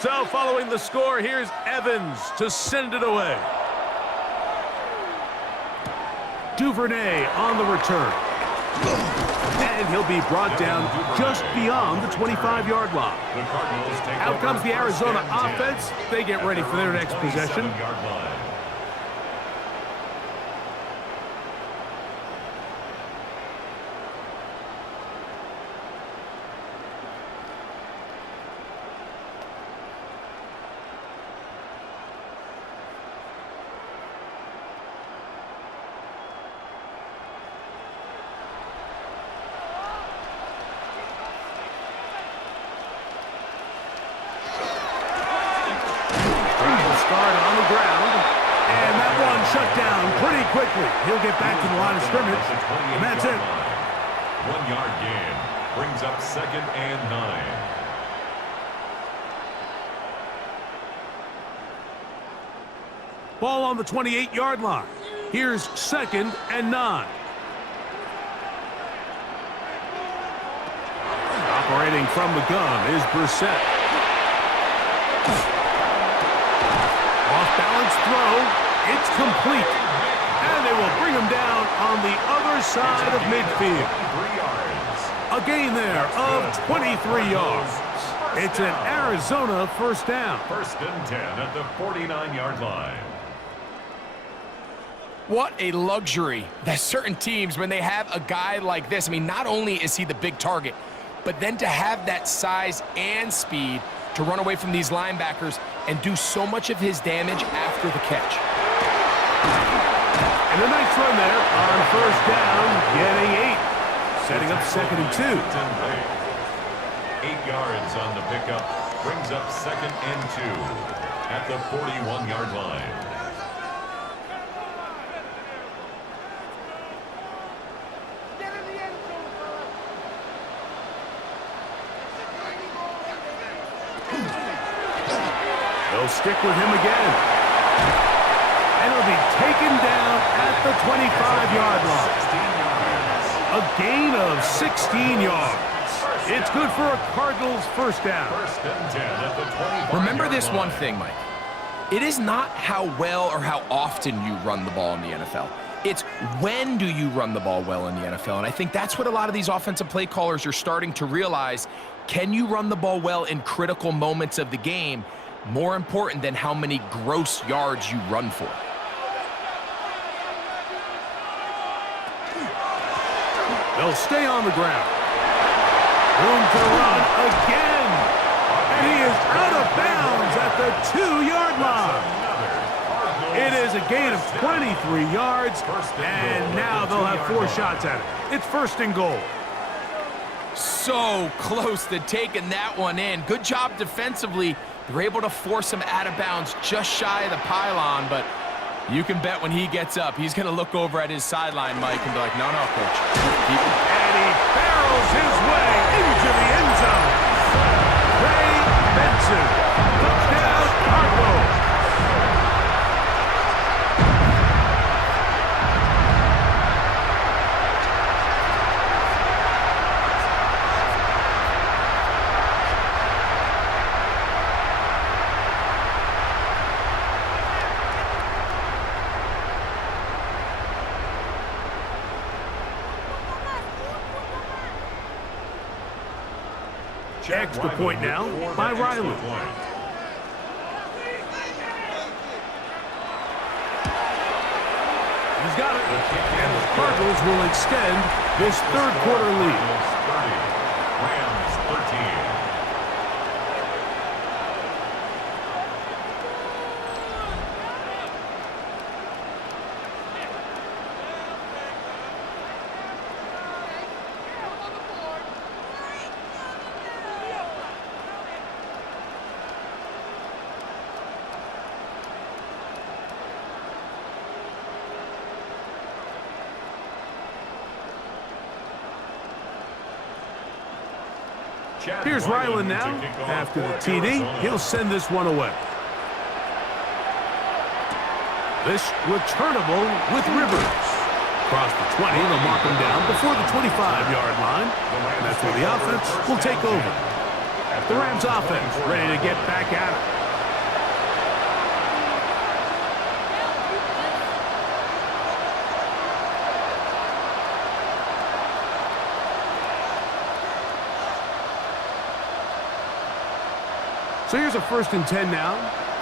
So following the score, here's Evans to send it away. Duvernay on the return. And he'll be brought down just beyond the 25-yard line. Out comes the Arizona offense. They get ready for their next possession. Shut down pretty quickly. He'll get back to the line of scrimmage, and that's it. 1 yard gain. Brings up 2nd and 9. Ball on the 28-yard line. Here's 2nd and 9. Operating from the gun is Brissett. Off-balance throw. It's complete. And they will bring him down on the other side of midfield. 3 yards. A gain there of 23 yards. It's an Arizona first down. 1st and 10 at the 49-yard line. What a luxury that certain teams, when they have a guy like this, I mean, not only is he the big target, but then to have that size and speed to run away from these linebackers and do so much of his damage after the catch. And a nice run there on first down, getting 8. Setting up 2nd and 2. 8 yards on the pickup. Brings up 2nd and 2 at the 41-yard line. They'll stick with him again. And he'll be taken down at the 25-yard line. A gain of 16 yards. It's good for a Cardinals first down. 1st and 10 at the 25-yard line. Remember this one thing, Mike. It is not how well or how often you run the ball in the NFL. It's when do you run the ball well in the NFL. And I think that's what a lot of these offensive play callers are starting to realize. Can you run the ball well in critical moments of the game? More important than how many gross yards you run for. They'll stay on the ground. Room to run again. And he is out of bounds at the 2-yard line. It is a gain of 23 yards. And now they'll have 4 shots at it. It's 1st and goal. So close to taking that one in. Good job defensively. They're able to force him out of bounds just shy of the pylon, but you can bet when he gets up, he's going to look over at his sideline, Mike, and be like, no, coach. And he barrels his way into the end zone. Ray Benson. Touchdown, Cardinals. Extra point now by Riley. He's got it. And the Cardinals will extend this 3rd quarter lead. Rams 13. Here's Ryland now. After the TD, he'll send this one away. This returnable with Rivers. Across the 20, they'll mark him down before the 25-yard line. And that's where the offense will take over. The Rams offense ready to get back at it. So here's a 1st and 10 now.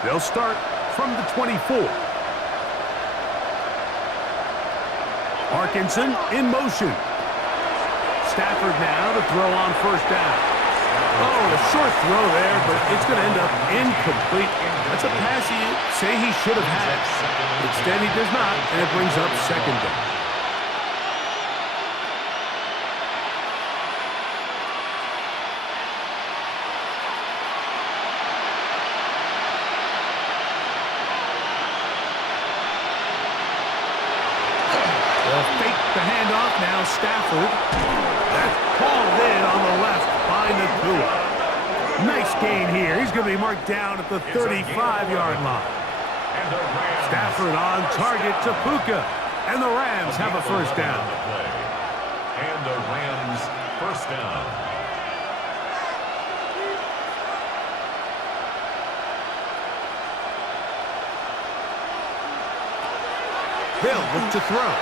They'll start from the 24. Parkinson in motion. Stafford now to throw on first down. Oh, a short throw there, but it's going to end up incomplete. That's a pass you say he should have had. Instead, he does not, and it brings up 2nd down. They'll fake the handoff now. Stafford. That's called in on the Nice gain here. He's going to be marked down at the 35-yard line. Stafford on target to Puka. And the Rams have a first down. And the Rams first down. They'll look to throw.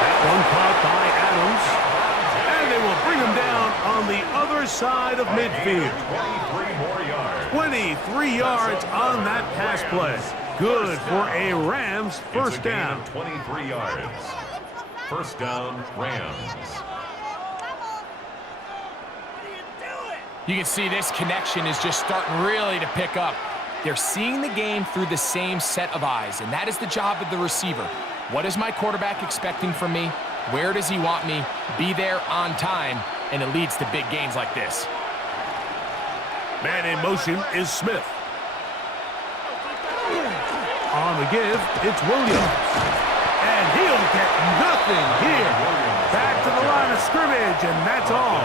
That one caught by Adams. And they will bring him down on the other side of midfield. 23 more yards. 23 yards on that pass play. Good for a Rams first It's a gain down. of 23 yards. First down, Rams. You can see this connection is just starting really to pick up. They're seeing the game through the same set of eyes, and that is the job of the receiver. What is my quarterback expecting from me? Where does he want me? Be there on time, and it leads to big gains like this. Man in motion is Smith. On the give, it's Williams. And he'll get nothing here. Back to the line of scrimmage, and that's all.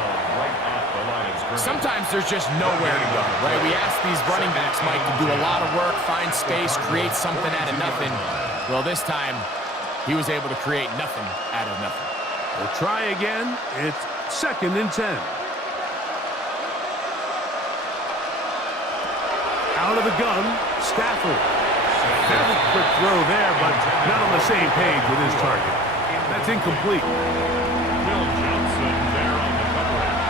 Sometimes there's just nowhere to go, right? We ask these running backs, Mike, to do a lot of work, find space, create something out of nothing. Well, this time, he was able to create nothing out of nothing. We'll try again. It's 2nd and 10. Out of the gun, Stafford. Very quick throw there, but not on the same page with his target. That's incomplete. Will Johnson there on the coverage.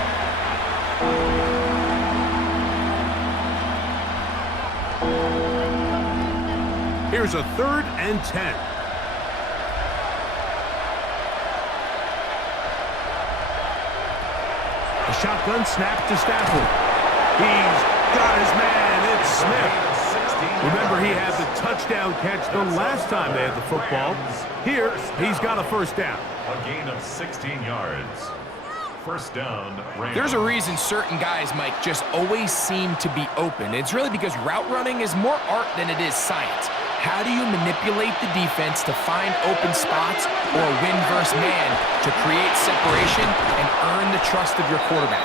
Here's a 3rd and 10. A shotgun snap to Stafford. He's got his man. It's Smith. Remember, he had the touchdown catch the last time they had the football. Here, he's got a first down. A gain of 16 yards. First down, Rams. There's a reason certain guys, Mike, just always seem to be open. It's really because route running is more art than it is science. How do you manipulate the defense to find open spots or win versus man to create separation and earn the trust of your quarterback?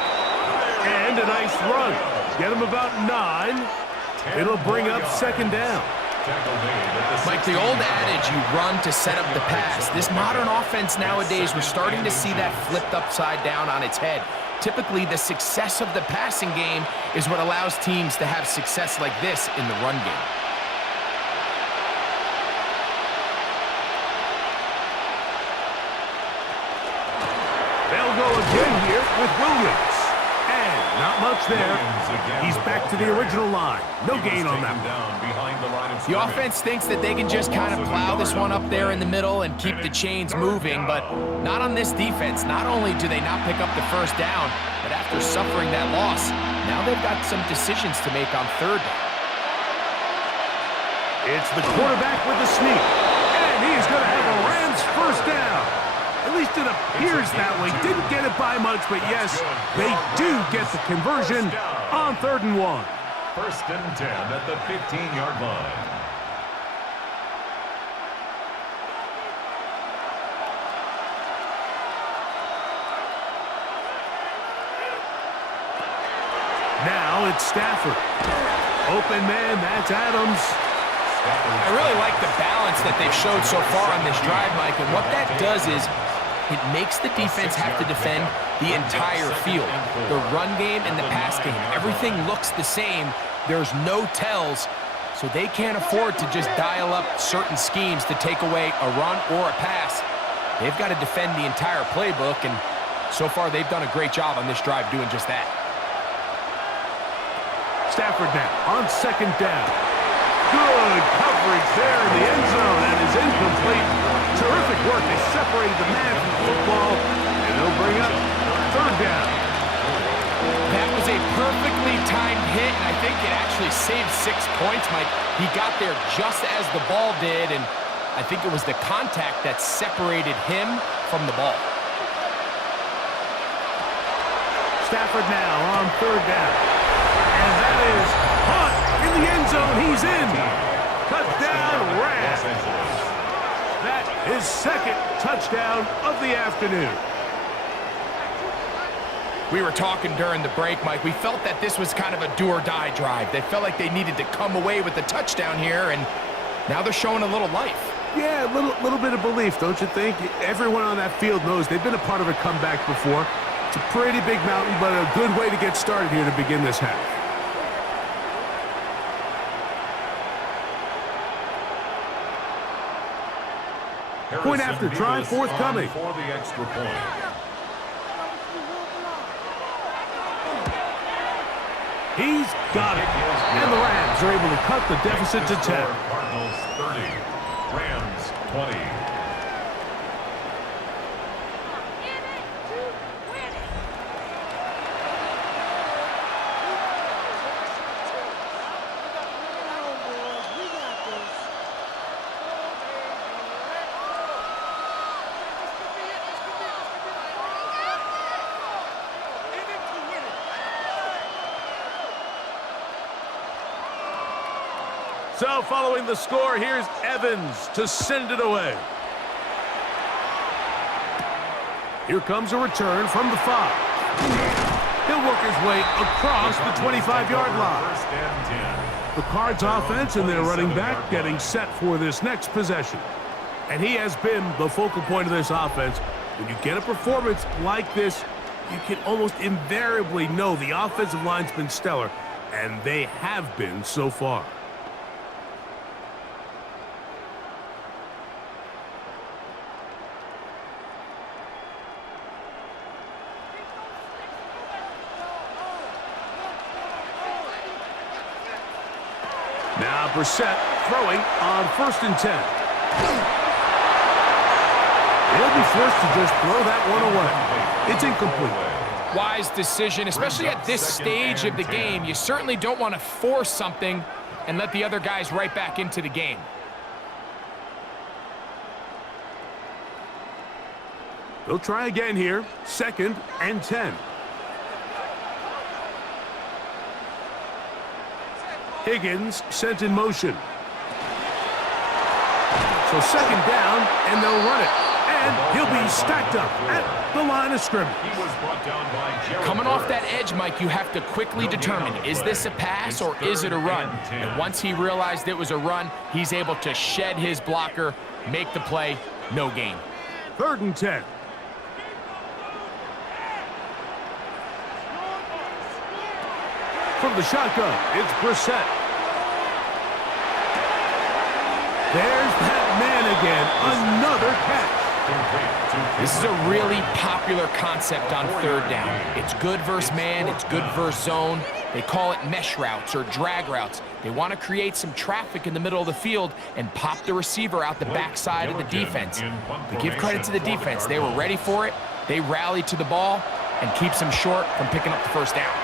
And a nice run. Get him about 9. It'll bring up 2nd down. Mike, the old adage, you run to set up the pass. This modern offense nowadays, we're starting to see that flipped upside down on its head. Typically, the success of the passing game is what allows teams to have success like this in the run game. They'll go again here with Williams. And not much there. He's back to the original line. No gain on that one. The offense thinks that they can just kind of plow this one up there in the middle and keep the chains moving, but not on this defense. Not only do they not pick up the first down, but after suffering that loss, now they've got some decisions to make on 3rd down. It's the quarterback with the sneak. And he's going to have a Rams first down. At least it appears that way. Didn't get it by much, but yes, they do get the conversion on 3rd and 1. 1st and 10 at the 15-yard line. Now it's Stafford. Open man, that's Adams. I really like the balance that they've showed so far on this drive, Mike, and what that does is it makes the defense have to defend the entire field. The run game and the pass game, everything looks the same. There's no tells, so they can't afford to just dial up certain schemes to take away a run or a pass. They've got to defend the entire playbook, and so far they've done a great job on this drive doing just that. Stafford now on 2nd down. Good coverage there in the end zone, and is incomplete. Terrific work. They separated the man from the football, and they'll bring up 3rd down. That was a perfectly timed hit, and I think it actually saved 6 points, Mike. He got there just as the ball did, and I think it was the contact that separated him from the ball. Stafford now on 3rd down. And that is caught in the end zone. He's in. Touchdown, Rams. That is 2nd touchdown of the afternoon. We were talking during the break, Mike. We felt that this was kind of a do-or-die drive. They felt like they needed to come away with the touchdown here, and now they're showing a little life. Yeah, a little bit of belief, don't you think? Everyone on that field knows they've been a part of a comeback before. It's a pretty big mountain, but a good way to get started here to begin this half. Point after try forthcoming. For the extra point. He's got it. And the Rams are able to cut the deficit to 10. Cardinals 30, Rams 20. So following the score, here's Evans to send it away. Here comes a return from the 5. He'll work his way across the 25-yard line. First and 10. The Cards offense and their running back getting set for this next possession. And he has been the focal point of this offense. When you get a performance like this, you can almost invariably know the offensive line's been stellar, and they have been so far. Now Brissett throwing on 1st and 10. He'll be forced to just throw that one away. It's incomplete. Wise decision, especially at this stage of the game. You certainly don't want to force something and let the other guys right back into the game. They'll try again here. 2nd and 10. Higgins sent in motion. So 2nd down, and they'll run it. And he'll be stacked up at the line of scrimmage. He was brought down by Jared Coming off Burks. that edge, Mike, you have to quickly determine, is this a pass or is it a run? And once he realized it was a run, he's able to shed his blocker, make the play, no gain. 3rd and 10. From the shotgun, it's Brissett. There's that man again. Another catch. This is a really popular concept on 3rd down. It's good versus man, it's good versus zone. They call it mesh routes or drag routes. They want to create some traffic in the middle of the field and pop the receiver out the backside of the defense. But give credit to the defense. They were ready for it. They rallied to the ball and keeps them short from picking up the 1st down.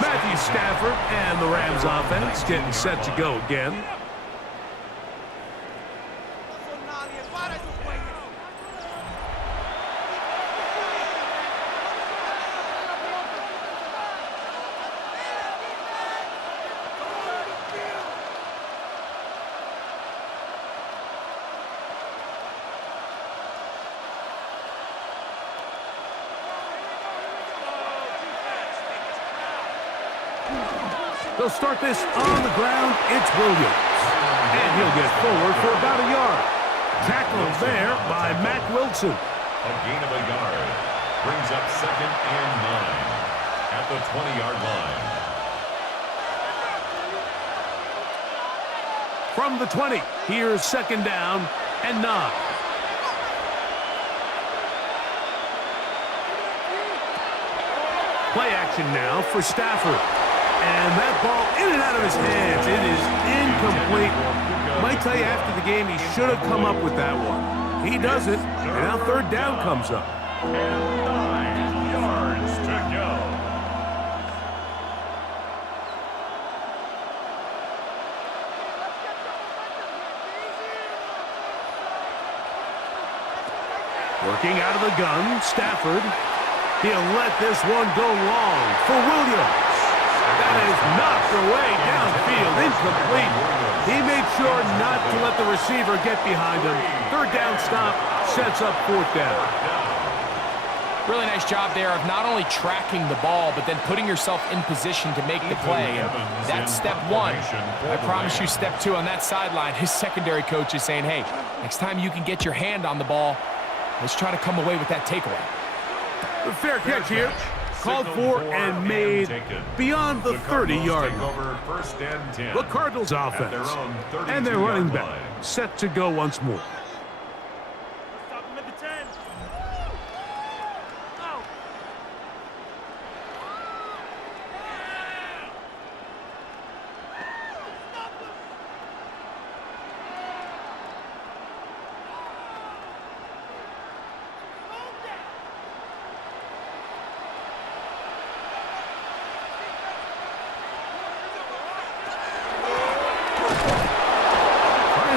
Matthew Stafford and the Rams offense getting set to go again. They'll start this on the ground. It's Williams. And he'll get forward for about a yard. Tackled there by Mac Wilson. A gain of a yard. Brings up 2nd and 9 at the 20-yard line. From the 20, here's 2nd down and 9. Play action now for Stafford. And that ball in and out of his hands. It is incomplete. Might tell you after the game he should have come up with that one. He doesn't, and now 3rd down comes up. 9 yards to go. Working out of the gun, Stafford. He'll let this one go long for Williams. That is knocked away downfield, incomplete. He made sure not to let the receiver get behind him. Third down stop sets up fourth down. Really nice job there of not only tracking the ball, but then putting yourself in position to make the play. And that's step one. I promise you step two on that sideline. His secondary coach is saying, hey, next time you can get your hand on the ball, let's try to come away with that takeaway. Fair catch here. Called for and made beyond the 30-yard line. The Cardinals offense and their running back set to go once more.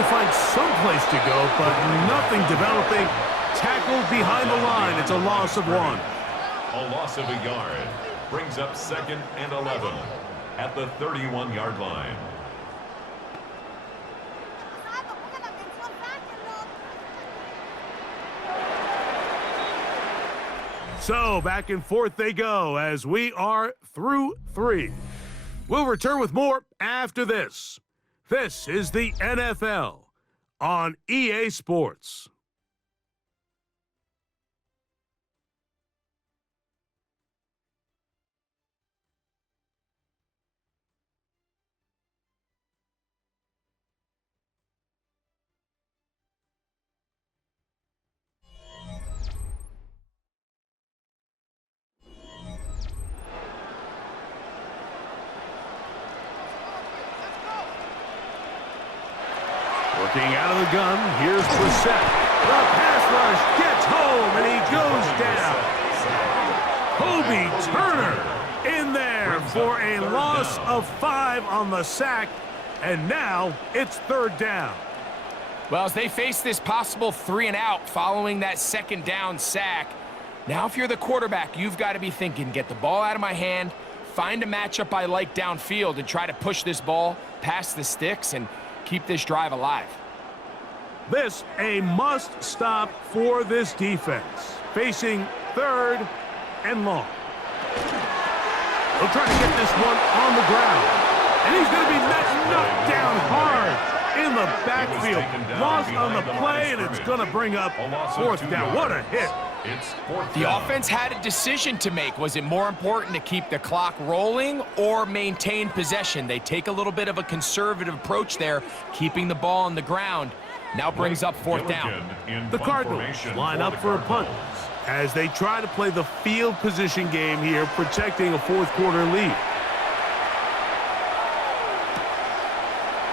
Find some place to go, but nothing developing. Tackled behind the line. It's a loss of 1. A loss of a yard brings up 2nd and 11 at the 31-yard line. So back and forth they go as we are through 3. We'll return with more after this. This is the NFL on EA Sports. Working out of the gun, here's Brissett. The pass rush gets home, and he goes down. Kobe Turner in there for a loss of 5 on the sack, and now it's 3rd down. Well, as they face this possible 3-and-out following that 2nd down sack, now if you're the quarterback, you've got to be thinking, get the ball out of my hand, find a matchup I like downfield, and try to push this ball past the sticks and keep this drive alive. This a must stop for this defense. Facing 3rd and long. They'll try to get this one on the ground. And he's going to be knocked down hard in the backfield. Loss on the play, and it's going to bring up 4th down. What a hit. The offense had a decision to make. Was it more important to keep the clock rolling or maintain possession? They take a little bit of a conservative approach there, keeping the ball on the ground. Now brings up 4th down. The Cardinals line up for a punt as they try to play the field position game here, protecting a 4th quarter lead.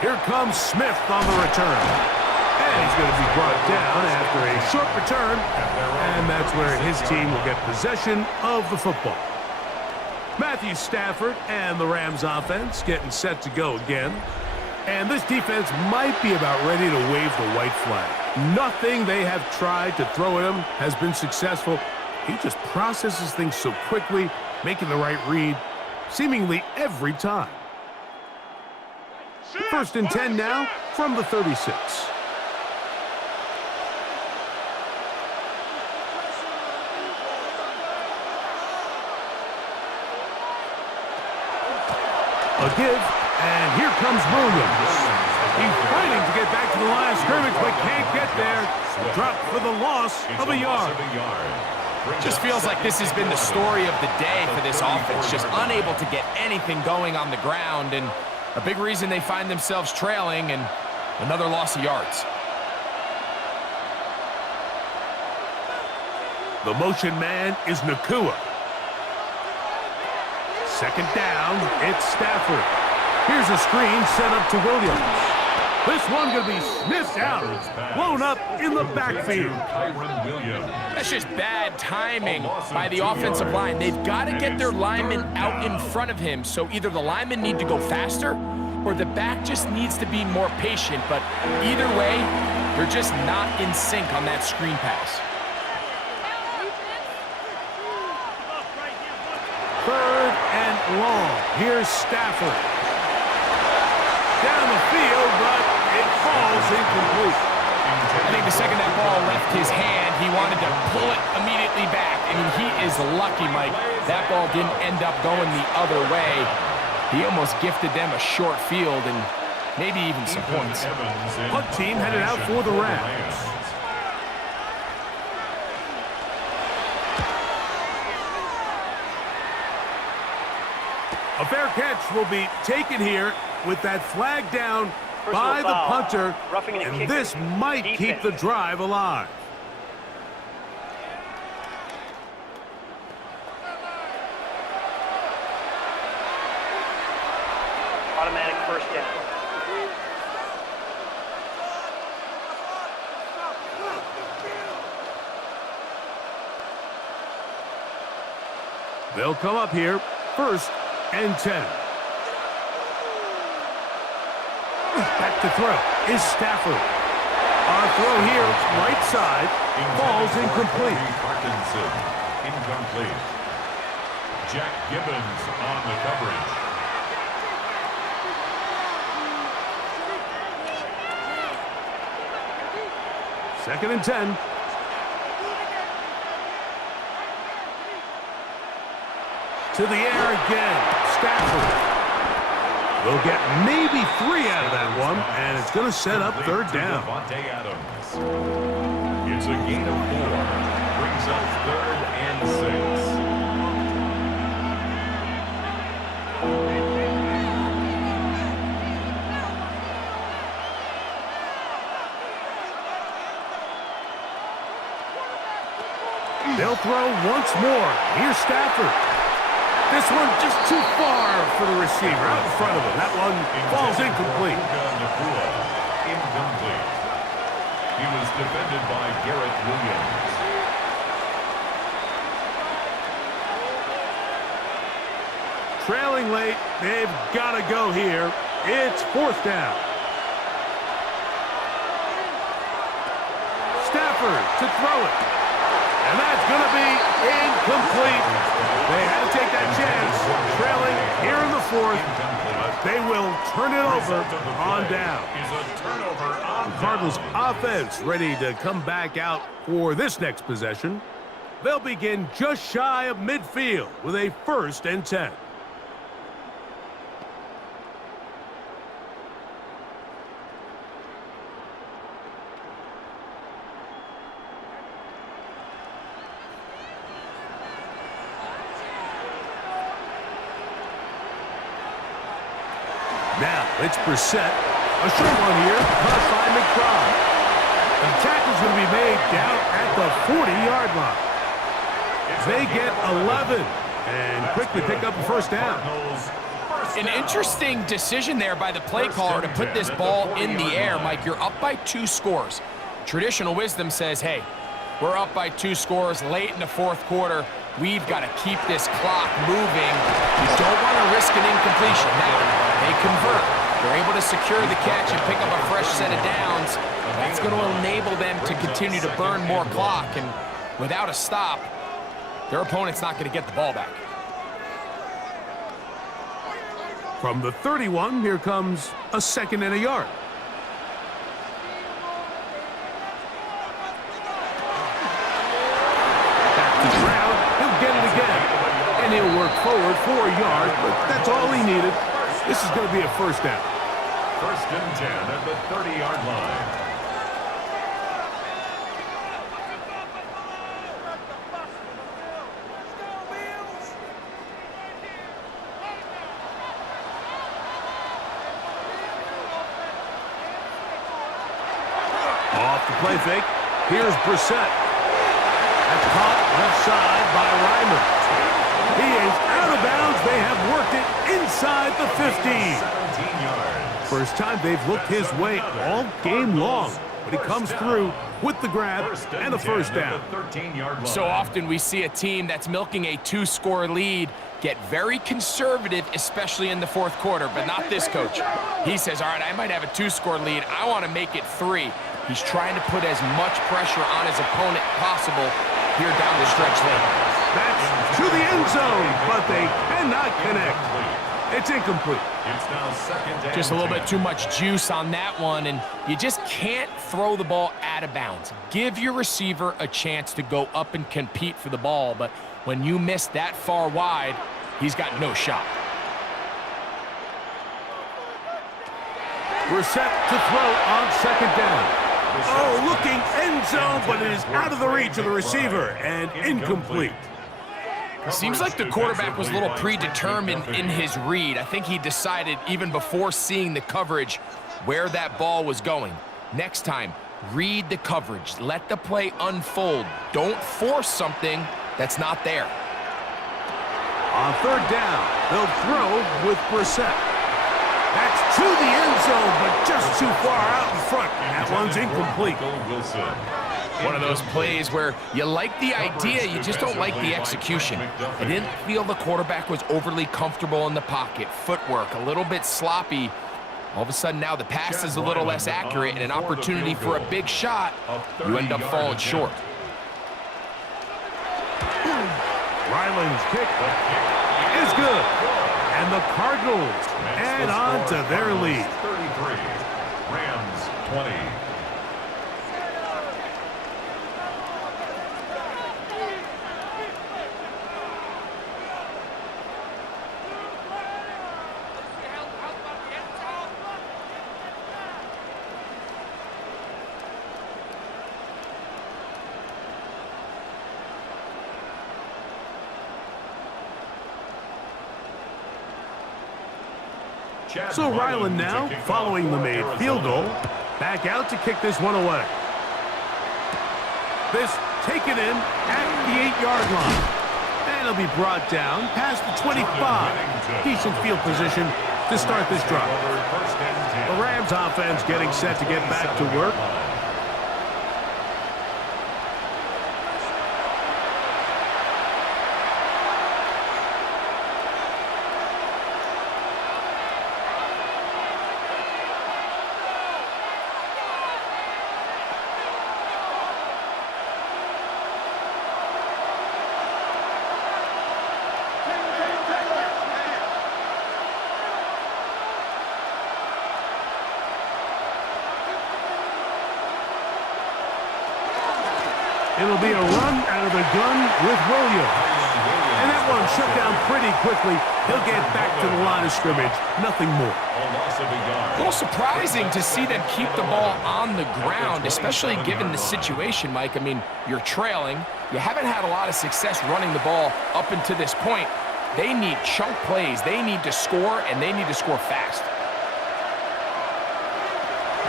Here comes Smith on the return. And he's going to be brought down after a short return, and that's where his team will get possession of the football. Matthew Stafford and the Rams offense getting set to go again. And this defense might be about ready to wave the white flag. Nothing they have tried to throw at him has been successful. He just processes things so quickly, making the right read seemingly every time. 1st and 10 now from the 36. A give, and here comes Williams. He's fighting to get back to the line of scrimmage, but can't get there. Dropped for the loss of a yard. Just feels like this has been the story of the day for this offense. Just unable to get anything going on the ground, and a big reason they find themselves trailing, and another loss of yards. The motion man is Nakua. 2nd down, it's Stafford. Here's a screen set up to Williams. This one going to be sniffed out, blown up in the backfield. That's just bad timing by the offensive line. They've got to get their linemen out in front of him, so either the linemen need to go faster or the back just needs to be more patient, but either way, they're just not in sync on that screen pass. 3rd and long. Here's Stafford. down the field, but it falls incomplete. I think the second that ball left his hand, he wanted to pull it immediately back. I mean, he is lucky, Mike. That ball didn't end up going the other way. He almost gifted them a short field and maybe even some points. Punt team headed out for the Rams. A fair catch will be taken here with that flag down by the punter, and this might keep the drive alive. Automatic first down. They'll come up here, 1st and 10. Back to throw is Stafford. Our throw here, right side, falls incomplete. Parkinson, incomplete. Jack Gibbons on the coverage. Second and 10. To the air again, Stafford. We'll get maybe 3 out of that one, and it's going to set up 3rd down. It's a gain of 4. Brings up 3rd and 6. They'll throw once more. Here's Stafford. This one just too far for the receiver out in front of him. That one falls incomplete. Incomplete. He was defended by Garrett Williams. Trailing late, they've got to go here. It's 4th down. Stafford to throw it. And that's going to be incomplete. They had to take that chance, trailing here in the 4th, but they will turn it over on down. The Cardinals offense ready to come back out for this next possession. They'll begin just shy of midfield with a 1st and 10. Now, it's Brissett. A short one here, caught by McBride. The tackle's going to be made down at the 40-yard line. They get 11 and quickly pick up a 1st down. An interesting decision there by the play caller to put this ball in the air. Mike, you're up by 2 scores. Traditional wisdom says, hey, we're up by 2 scores late in the 4th quarter. We've got to keep this clock moving. You don't want to risk an incompletion. Now, they convert. They're able to secure the catch and pick up a fresh set of downs. That's going to enable them to continue to burn more clock. And without a stop, their opponent's not going to get the ball back. From the 31, here comes a 2nd and a yard. Back to the ground. He'll get it again. And he'll work forward for a yard, but that's all he needed. This is going to be a 1st down. 1st and 10 at the 30-yard line. Off the play fake. Here's Brissett. That's caught left side by Ryman. He is out of bounds. They have worked it inside the 15. 17 yards. First time they've looked his way all game long. But he comes through with the grab and a 1st down. So often we see a team that's milking a 2-score lead get very conservative, especially in the 4th quarter, but not this coach. He says, all right, I might have a 2-score lead. I want to make it 3. He's trying to put as much pressure on his opponent possible here down the stretch lane. That's to the end zone, but they cannot connect. It's incomplete. It's now second and Just a little 10. bit too much juice on that one, and you just can't throw the ball out of bounds. Give your receiver a chance to go up and compete for the ball, but when you miss that far wide, he's got no shot. We're set to throw on second down. Oh, looking end zone, but it is out of the reach of the receiver and incomplete. Seems like the quarterback was a little predetermined in his read. I think he decided even before seeing the coverage where that ball was going. Next time, read the coverage. Let the play unfold. Don't force something that's not there. On third down, they'll throw with Brissett. That's to the end zone, but just too far out in front. That one's incomplete. Wilson. One of those plays where you like the idea, you just don't like the execution. I didn't feel the quarterback was overly comfortable in the pocket. Footwork, a little bit sloppy. All of a sudden now the pass is a little less accurate and an opportunity for a big shot. You end up falling short. Ryland's kick is good. And the Cardinals add on to their lead. 33. Rams 20. So Ryland now, following the made field goal, back out to kick this one away. This taken in at the 8-yard line. And it'll be brought down past the 25. Decent field position to start this drive. The Rams offense getting set to get back to work. It'll be a run out of the gun with Williams. And that one shut down pretty quickly. He'll get back to the line of scrimmage. Nothing more. A little surprising to see them keep the ball on the ground, especially given the situation, Mike. I mean, you're trailing. You haven't had a lot of success running the ball up until this point. They need chunk plays. They need to score, and they need to score fast.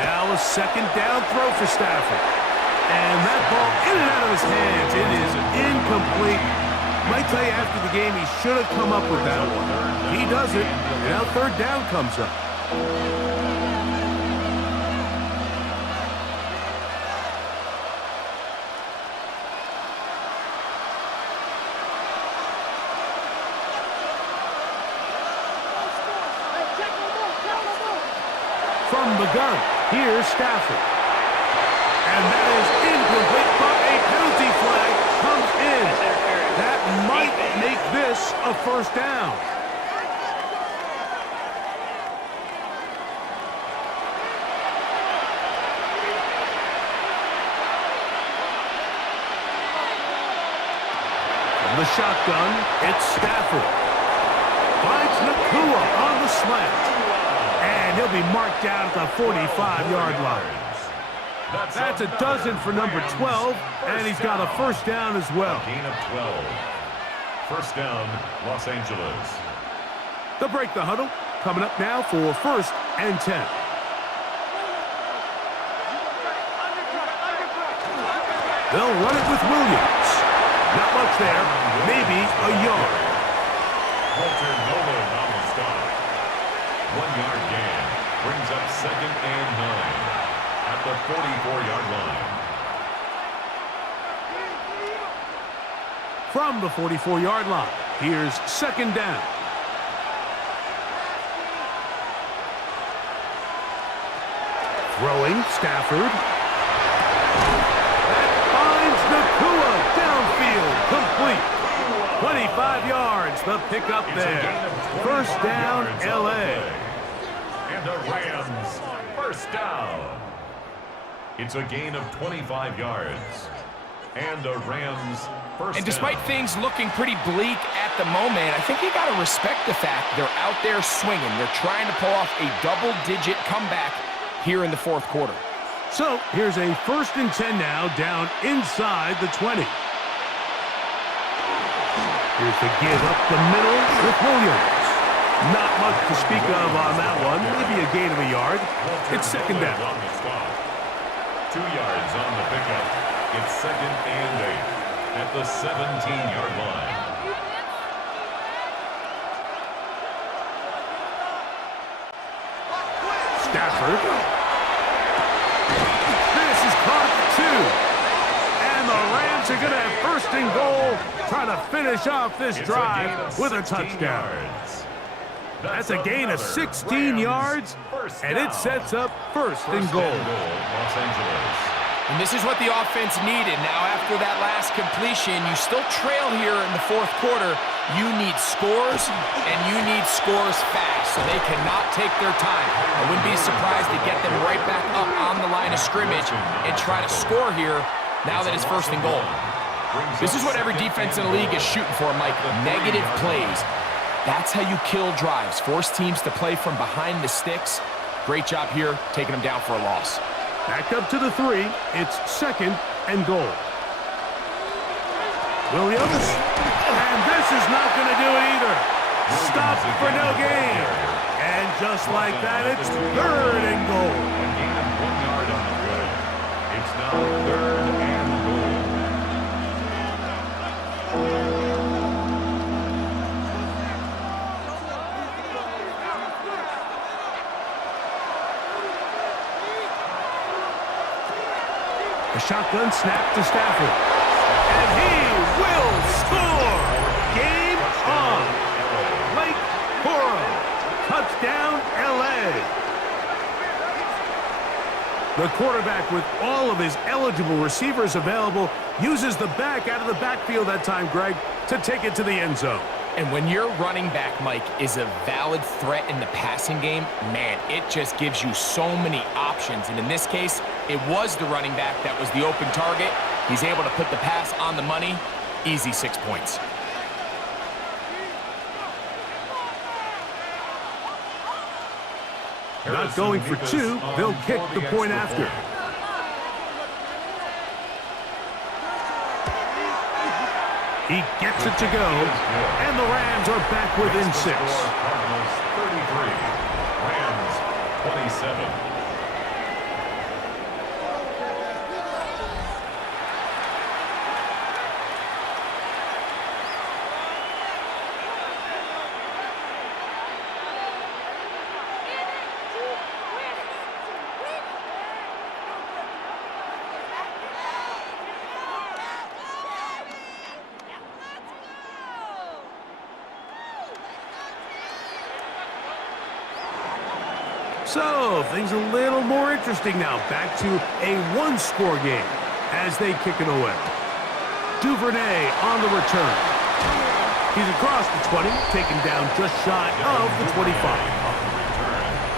Now a second down throw for Stafford. And that ball in and out of his hands. It is incomplete. Might tell you after the game he should have come up with that one. He doesn't. And now third down comes up. From the gun, here's Stafford. And that is incomplete, but a penalty flag comes in. That might make this a first down. From the shotgun, it's Stafford. Finds Nakua on the slant. And he'll be marked down at the 45-yard line. That's a dozen for number 12, and he's got a first down as well. Gain of 12. First down, Los Angeles. They'll break the huddle. Coming up now for first and 10. They'll run it with Williams. Not much there. Maybe a yard. Walter Nolan on the stop. 1-yard gain. Brings up second and 9. At the 44-yard line. From the 44-yard line, here's second down. Throwing, Stafford. That finds Nakua downfield, complete. 25 yards, the pickup It's a there. gain of 25 First down, yards on the LA. play. And a Rams first down. It's a gain of 25 yards. And a Rams first And despite down. things looking pretty bleak at the moment, I think you got to respect the fact they're out there swinging. They're trying to pull off a double-digit comeback here in the fourth quarter. So here's a 1st and 10 now, down inside the 20. Here's the give up the middle with Williams. Not much to speak of on that one. Maybe a gain of a yard. It's 2nd down. On the stop. 2 yards on the pickup. It's 2nd and 8 at the 17-yard line. Stafford. This is caught at 2. And the Rams are going to have 1st and goal, trying to finish off this It's drive with a 16 touchdown. yards. That's a gain of 16 Rams yards, first and it down. sets up 1st and First goal. and goal, Los Angeles. And this is what the offense needed. Now, after that last completion, you still trail here in the fourth quarter. You need scores, and you need scores fast, so they cannot take their time. I wouldn't be surprised to get them right back up on the line of scrimmage and try to score here now that it's 1st and goal. This is what every defense in the league is shooting for, Mike. Negative plays. That's how you kill drives. Force teams to play from behind the sticks. Great job here, taking them down for a loss. Back up to the 3. It's 2nd and goal. Williams. And this is not going to do it either. Stop for no gain. And just like that, it's 3rd and goal. A gain of 1 yard on the play. It's now 3rd and goal. A shotgun snap to Stafford. And he will score. Game on. Blake Corum. Touchdown, LA. The quarterback, with all of his eligible receivers available, uses the back out of the backfield that time, Greg, to take it to the end zone. And when your running back, Mike, is a valid threat in the passing game, man, it just gives you so many options. And in this case, it was the running back that was the open target. He's able to put the pass on the money. Easy 6 points. Not going for 2. They'll kick the point after. He gets it to go, and the Rams are back within 6. Cardinals 33, Rams 27. So, things a little more interesting now. Back to a one-score game as they kick it away. Duvernay on the return. He's across the 20, taken down just shy of the 25.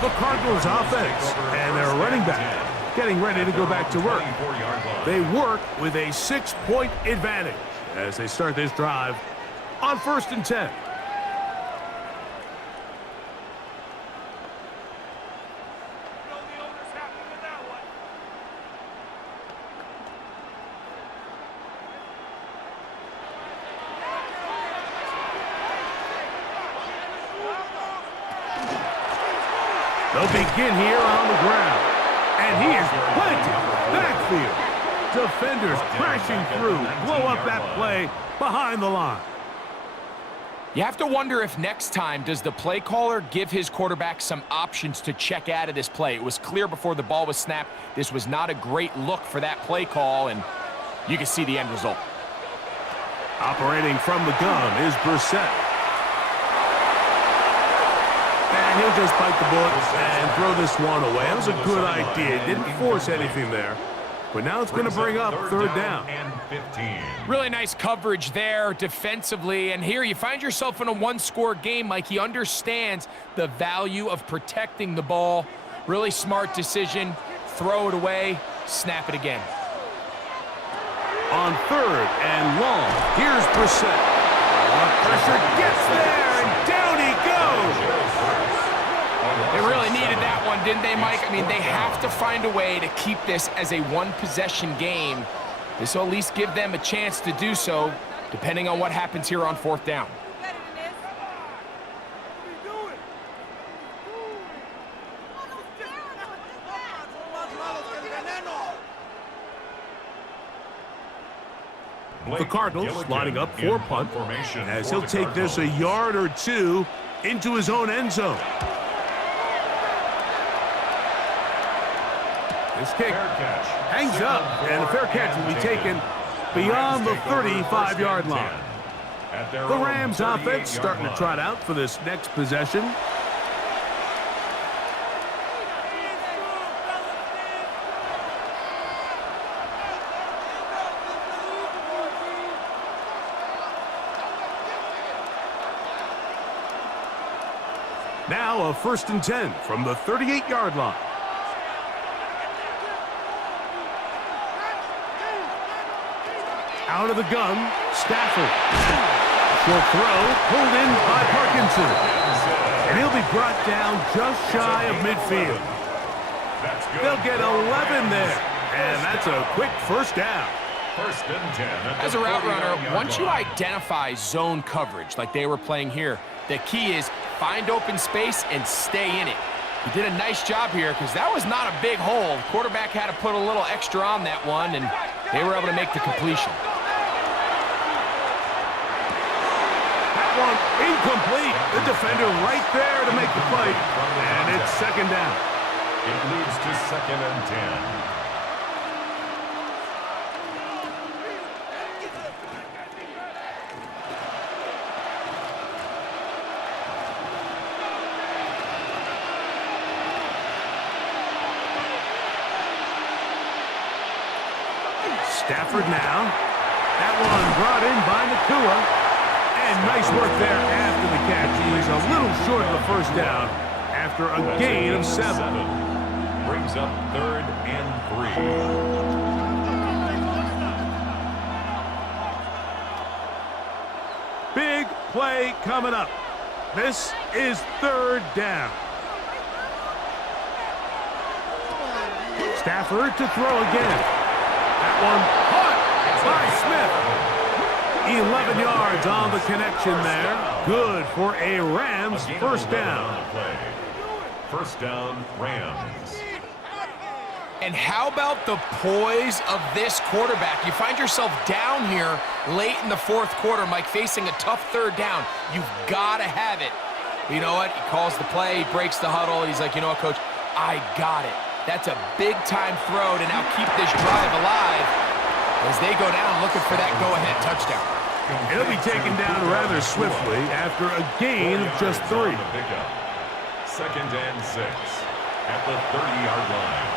The Cardinals offense and their running back getting ready to go back to work. They work with a 6-point advantage as they start this drive on 1st and 10. They'll begin here on the ground. And he is planted backfield. Defenders crashing through, blow up that play behind the line. You have to wonder if next time does the play caller give his quarterback some options to check out of this play. It was clear before the ball was snapped. This was not a great look for that play call, and you can see the end result. Operating from the gun is Brissett. And he'll just bite the bullet and throw this one away. That was a good idea. Didn't force anything there. But now it's going to bring up 3rd down. 15. Really nice coverage there defensively. And here you find yourself in a one-score game, Mike. He understands the value of protecting the ball. Really smart decision. Throw it away, snap it again. On 3rd and long, here's Brissett. Pressure gets there, and down he goes. They really needed that one, didn't they, Mike? I mean, they have to find a way to keep this as a one-possession game. This will at least give them a chance to do so, depending on what happens here on 4th down. The Cardinals lining up for punt, as he'll take this a yard or two into his own end zone. This kick hangs up, and a fair catch will be taken beyond the 35-yard line. The Rams offense starting to trot out for this next possession. Now a 1st and 10 from the 38-yard line. Out of the gun, Stafford. Short throw, pulled in by Parkinson. And he'll be brought down just shy of midfield. They'll get 11 there, and that's a quick 1st down. 1st and 10. As a route runner, once you identify zone coverage like they were playing here, the key is find open space and stay in it. He did a nice job here because that was not a big hole. Quarterback had to put a little extra on that one, and they were able to make the completion. That one incomplete. The defender right there to make the play, and it's 2nd down. It leads to 2nd and 10. Stafford now. That one brought in by Nakua. And nice work there after the catch. He's a little short of the 1st down after a gain of 7. Brings up 3rd and 3. Big play coming up. This is 3rd down. Stafford to throw again. That one caught by Smith. 11 yards on the connection there. Good for a Rams 1st down. 1st down, Rams. And how about the poise of this quarterback? You find yourself down here late in the 4th quarter, Mike, facing a tough 3rd down. You've got to have it. You know what? He calls the play, he breaks the huddle. He's like, you know what, Coach? I got it. That's a big-time throw to now keep this drive alive as they go down looking for that go-ahead touchdown. It'll be taken down rather swiftly after a gain of just 3. 2nd and 6 at the 30-yard line.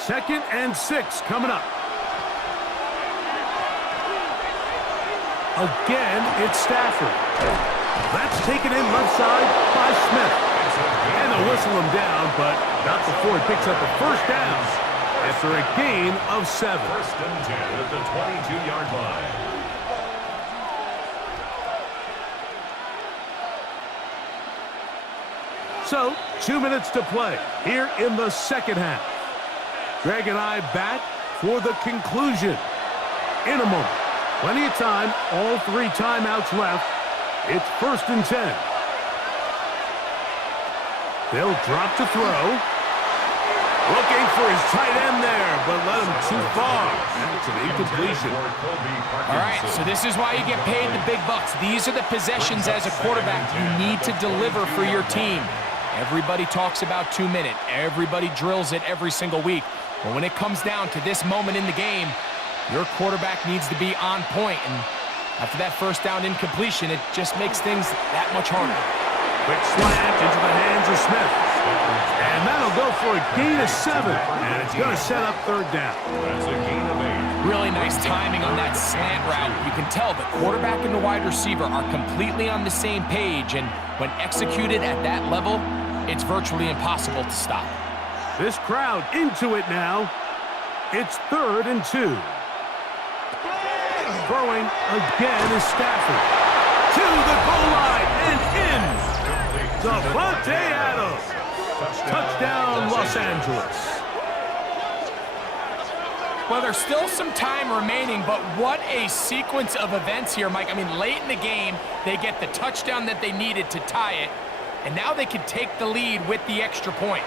2nd and 6 coming up. Again, it's Stafford. That's taken in left side by Smith. And they'll whistle him down, but not before he picks up a 1st down after a gain of 7. 1st and 10 at the 22-yard line. So, 2 minutes to play here in the 2nd half. Greg and I back for the conclusion in a moment. Plenty of time, all 3 timeouts left. It's 1st and 10. They'll drop to throw. Looking for his tight end there, but let him too far. That's an incompletion. All right, so this is why you get paid the big bucks. These are the possessions as a quarterback you need to deliver for your team. Everybody talks about 2 minute. Everybody drills it every single week. But when it comes down to this moment in the game, your quarterback needs to be on point. And after that 1st down incompletion, it just makes things that much harder. Quick slant into the hands of Smith. And that'll go for a gain of 7. And it's going to set up third down. That's a gain of 8. Really nice timing on that slant route. You can tell the quarterback and the wide receiver are completely on the same page, and when executed at that level, it's virtually impossible to stop. This crowd into it now. It's 3rd and 2. Throwing again is Stafford. To the goal line and in. Davante Adams. Touchdown, Los Angeles. Well, there's still some time remaining, but what a sequence of events here, Mike. I mean, late in the game, they get the touchdown that they needed to tie it, and now they can take the lead with the extra point.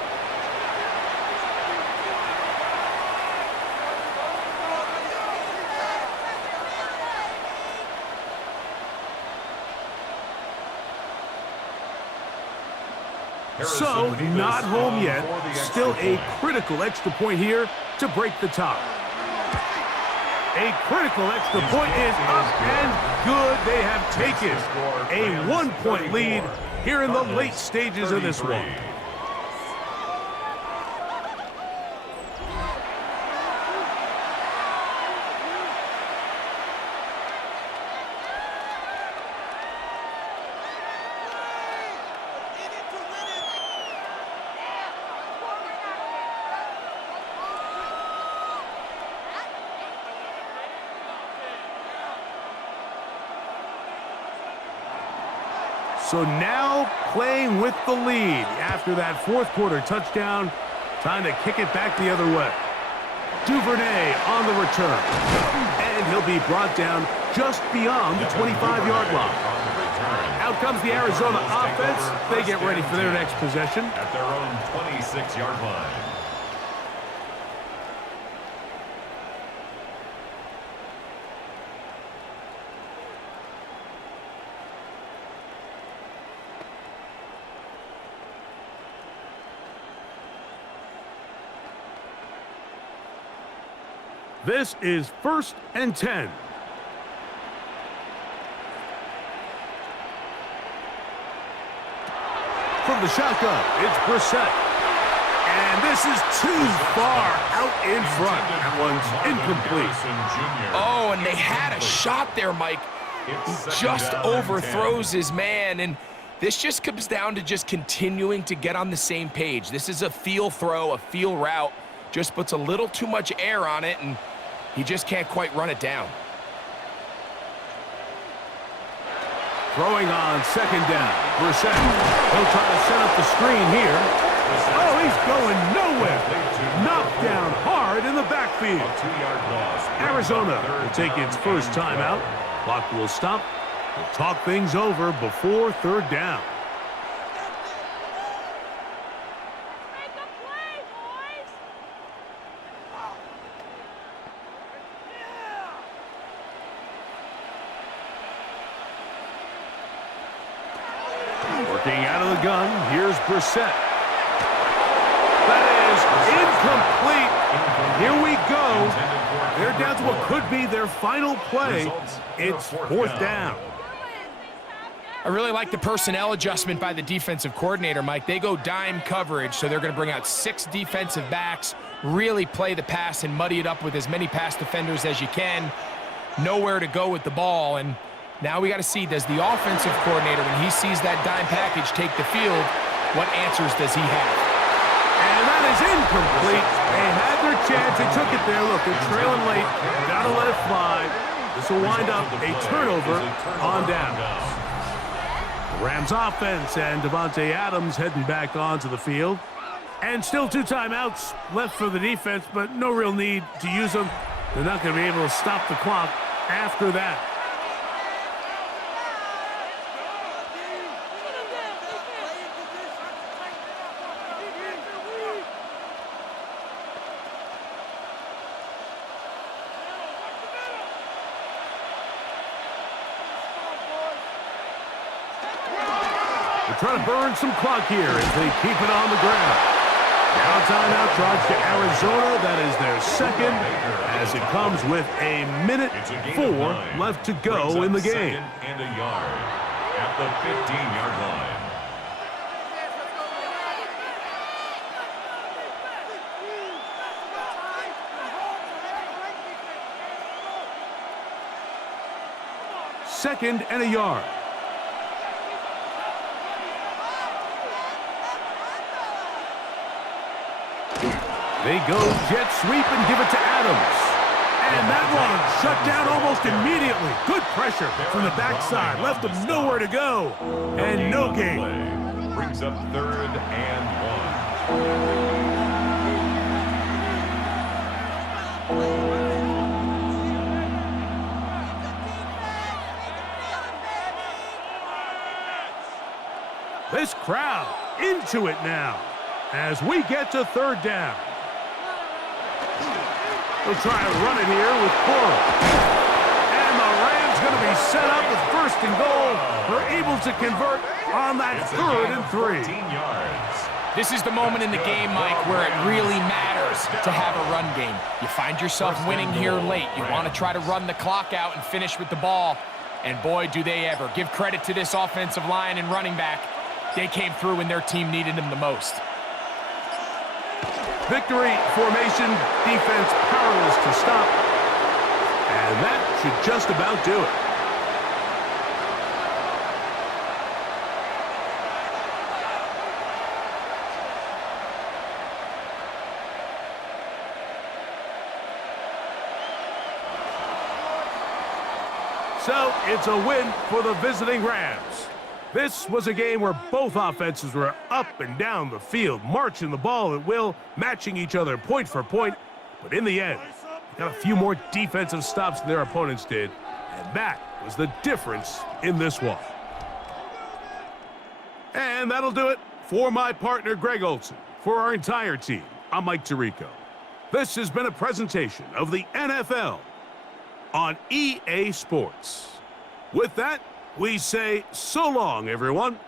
So, not home yet. Still a critical extra point here to break the tie. A critical extra point is up and good. They have taken a 1-point lead here in the late stages of this one. So now playing with the lead after that fourth quarter touchdown. Time to kick it back the other way. Duvernay on the return. And he'll be brought down just beyond the 25-yard line. Out comes the Arizona offense. They get ready for their next possession. At their own 26-yard line. This is 1st and 10. From the shotgun, it's Brissett. And this is too far out in front. That one's incomplete. Oh, and they had a shot there, Mike. He just overthrows his man, and this just comes down to just continuing to get on the same page. This is a feel throw, a feel route. Just puts a little too much air on it, and he just can't quite run it down. Throwing on 2nd down. Brissett. He'll try to set up the screen here. Oh, he's going nowhere. Knocked down hard in the backfield. A 2-yard loss. Arizona will take its first timeout. Clock will stop. We'll talk things over before 3rd down. Working out of the gun, here's Brissett. That is incomplete. And here we go. They're down to what could be their final play. It's 4th down. I really like the personnel adjustment by the defensive coordinator, Mike. They go dime coverage, so they're going to bring out 6 defensive backs, really play the pass and muddy it up with as many pass defenders as you can. Nowhere to go with the ball, and now we got to see, does the offensive coordinator, when he sees that dime package take the field, what answers does he have? And that is incomplete. They had their chance. They took it there. Look, they're trailing late. Got to let it fly. This will wind up a turnover on down. The Rams offense and Davante Adams heading back onto the field. And still 2 timeouts left for the defense, but no real need to use them. They're not going to be able to stop the clock after that. Trying to burn some clock here as they keep it on the ground. Now timeout charge to Arizona. That is their 2nd as it comes with a minute 4 left to go in the game. 2nd and a yard at the 15-yard line. 2nd and a yard. They go jet sweep and give it to Adams. And that one shut down almost immediately. Good pressure from the backside. Left them nowhere to go. And no gain. Brings up 3rd and 1. This crowd into it now as we get to 3rd down. We'll try to run it here with Coral. And the Rams going to be set up with 1st and goal. They're able to convert on that 3rd and 3. 14 yards. This is the moment in the game, Mike, where it really matters to have a run game. You find yourself winning here late. You want to try to run the clock out and finish with the ball. And boy, do they ever. Give credit to this offensive line and running back. They came through when their team needed them the most. Victory formation, defense powerless to stop. And that should just about do it. So it's a win for the visiting Rams. This was a game where both offenses were up and down the field, marching the ball at will, matching each other point for point. But in the end, they got a few more defensive stops than their opponents did, and that was the difference in this one. And that'll do it for my partner, Greg Olson. For our entire team, I'm Mike Tirico. This has been a presentation of the NFL on EA Sports. With that, we say so long, everyone.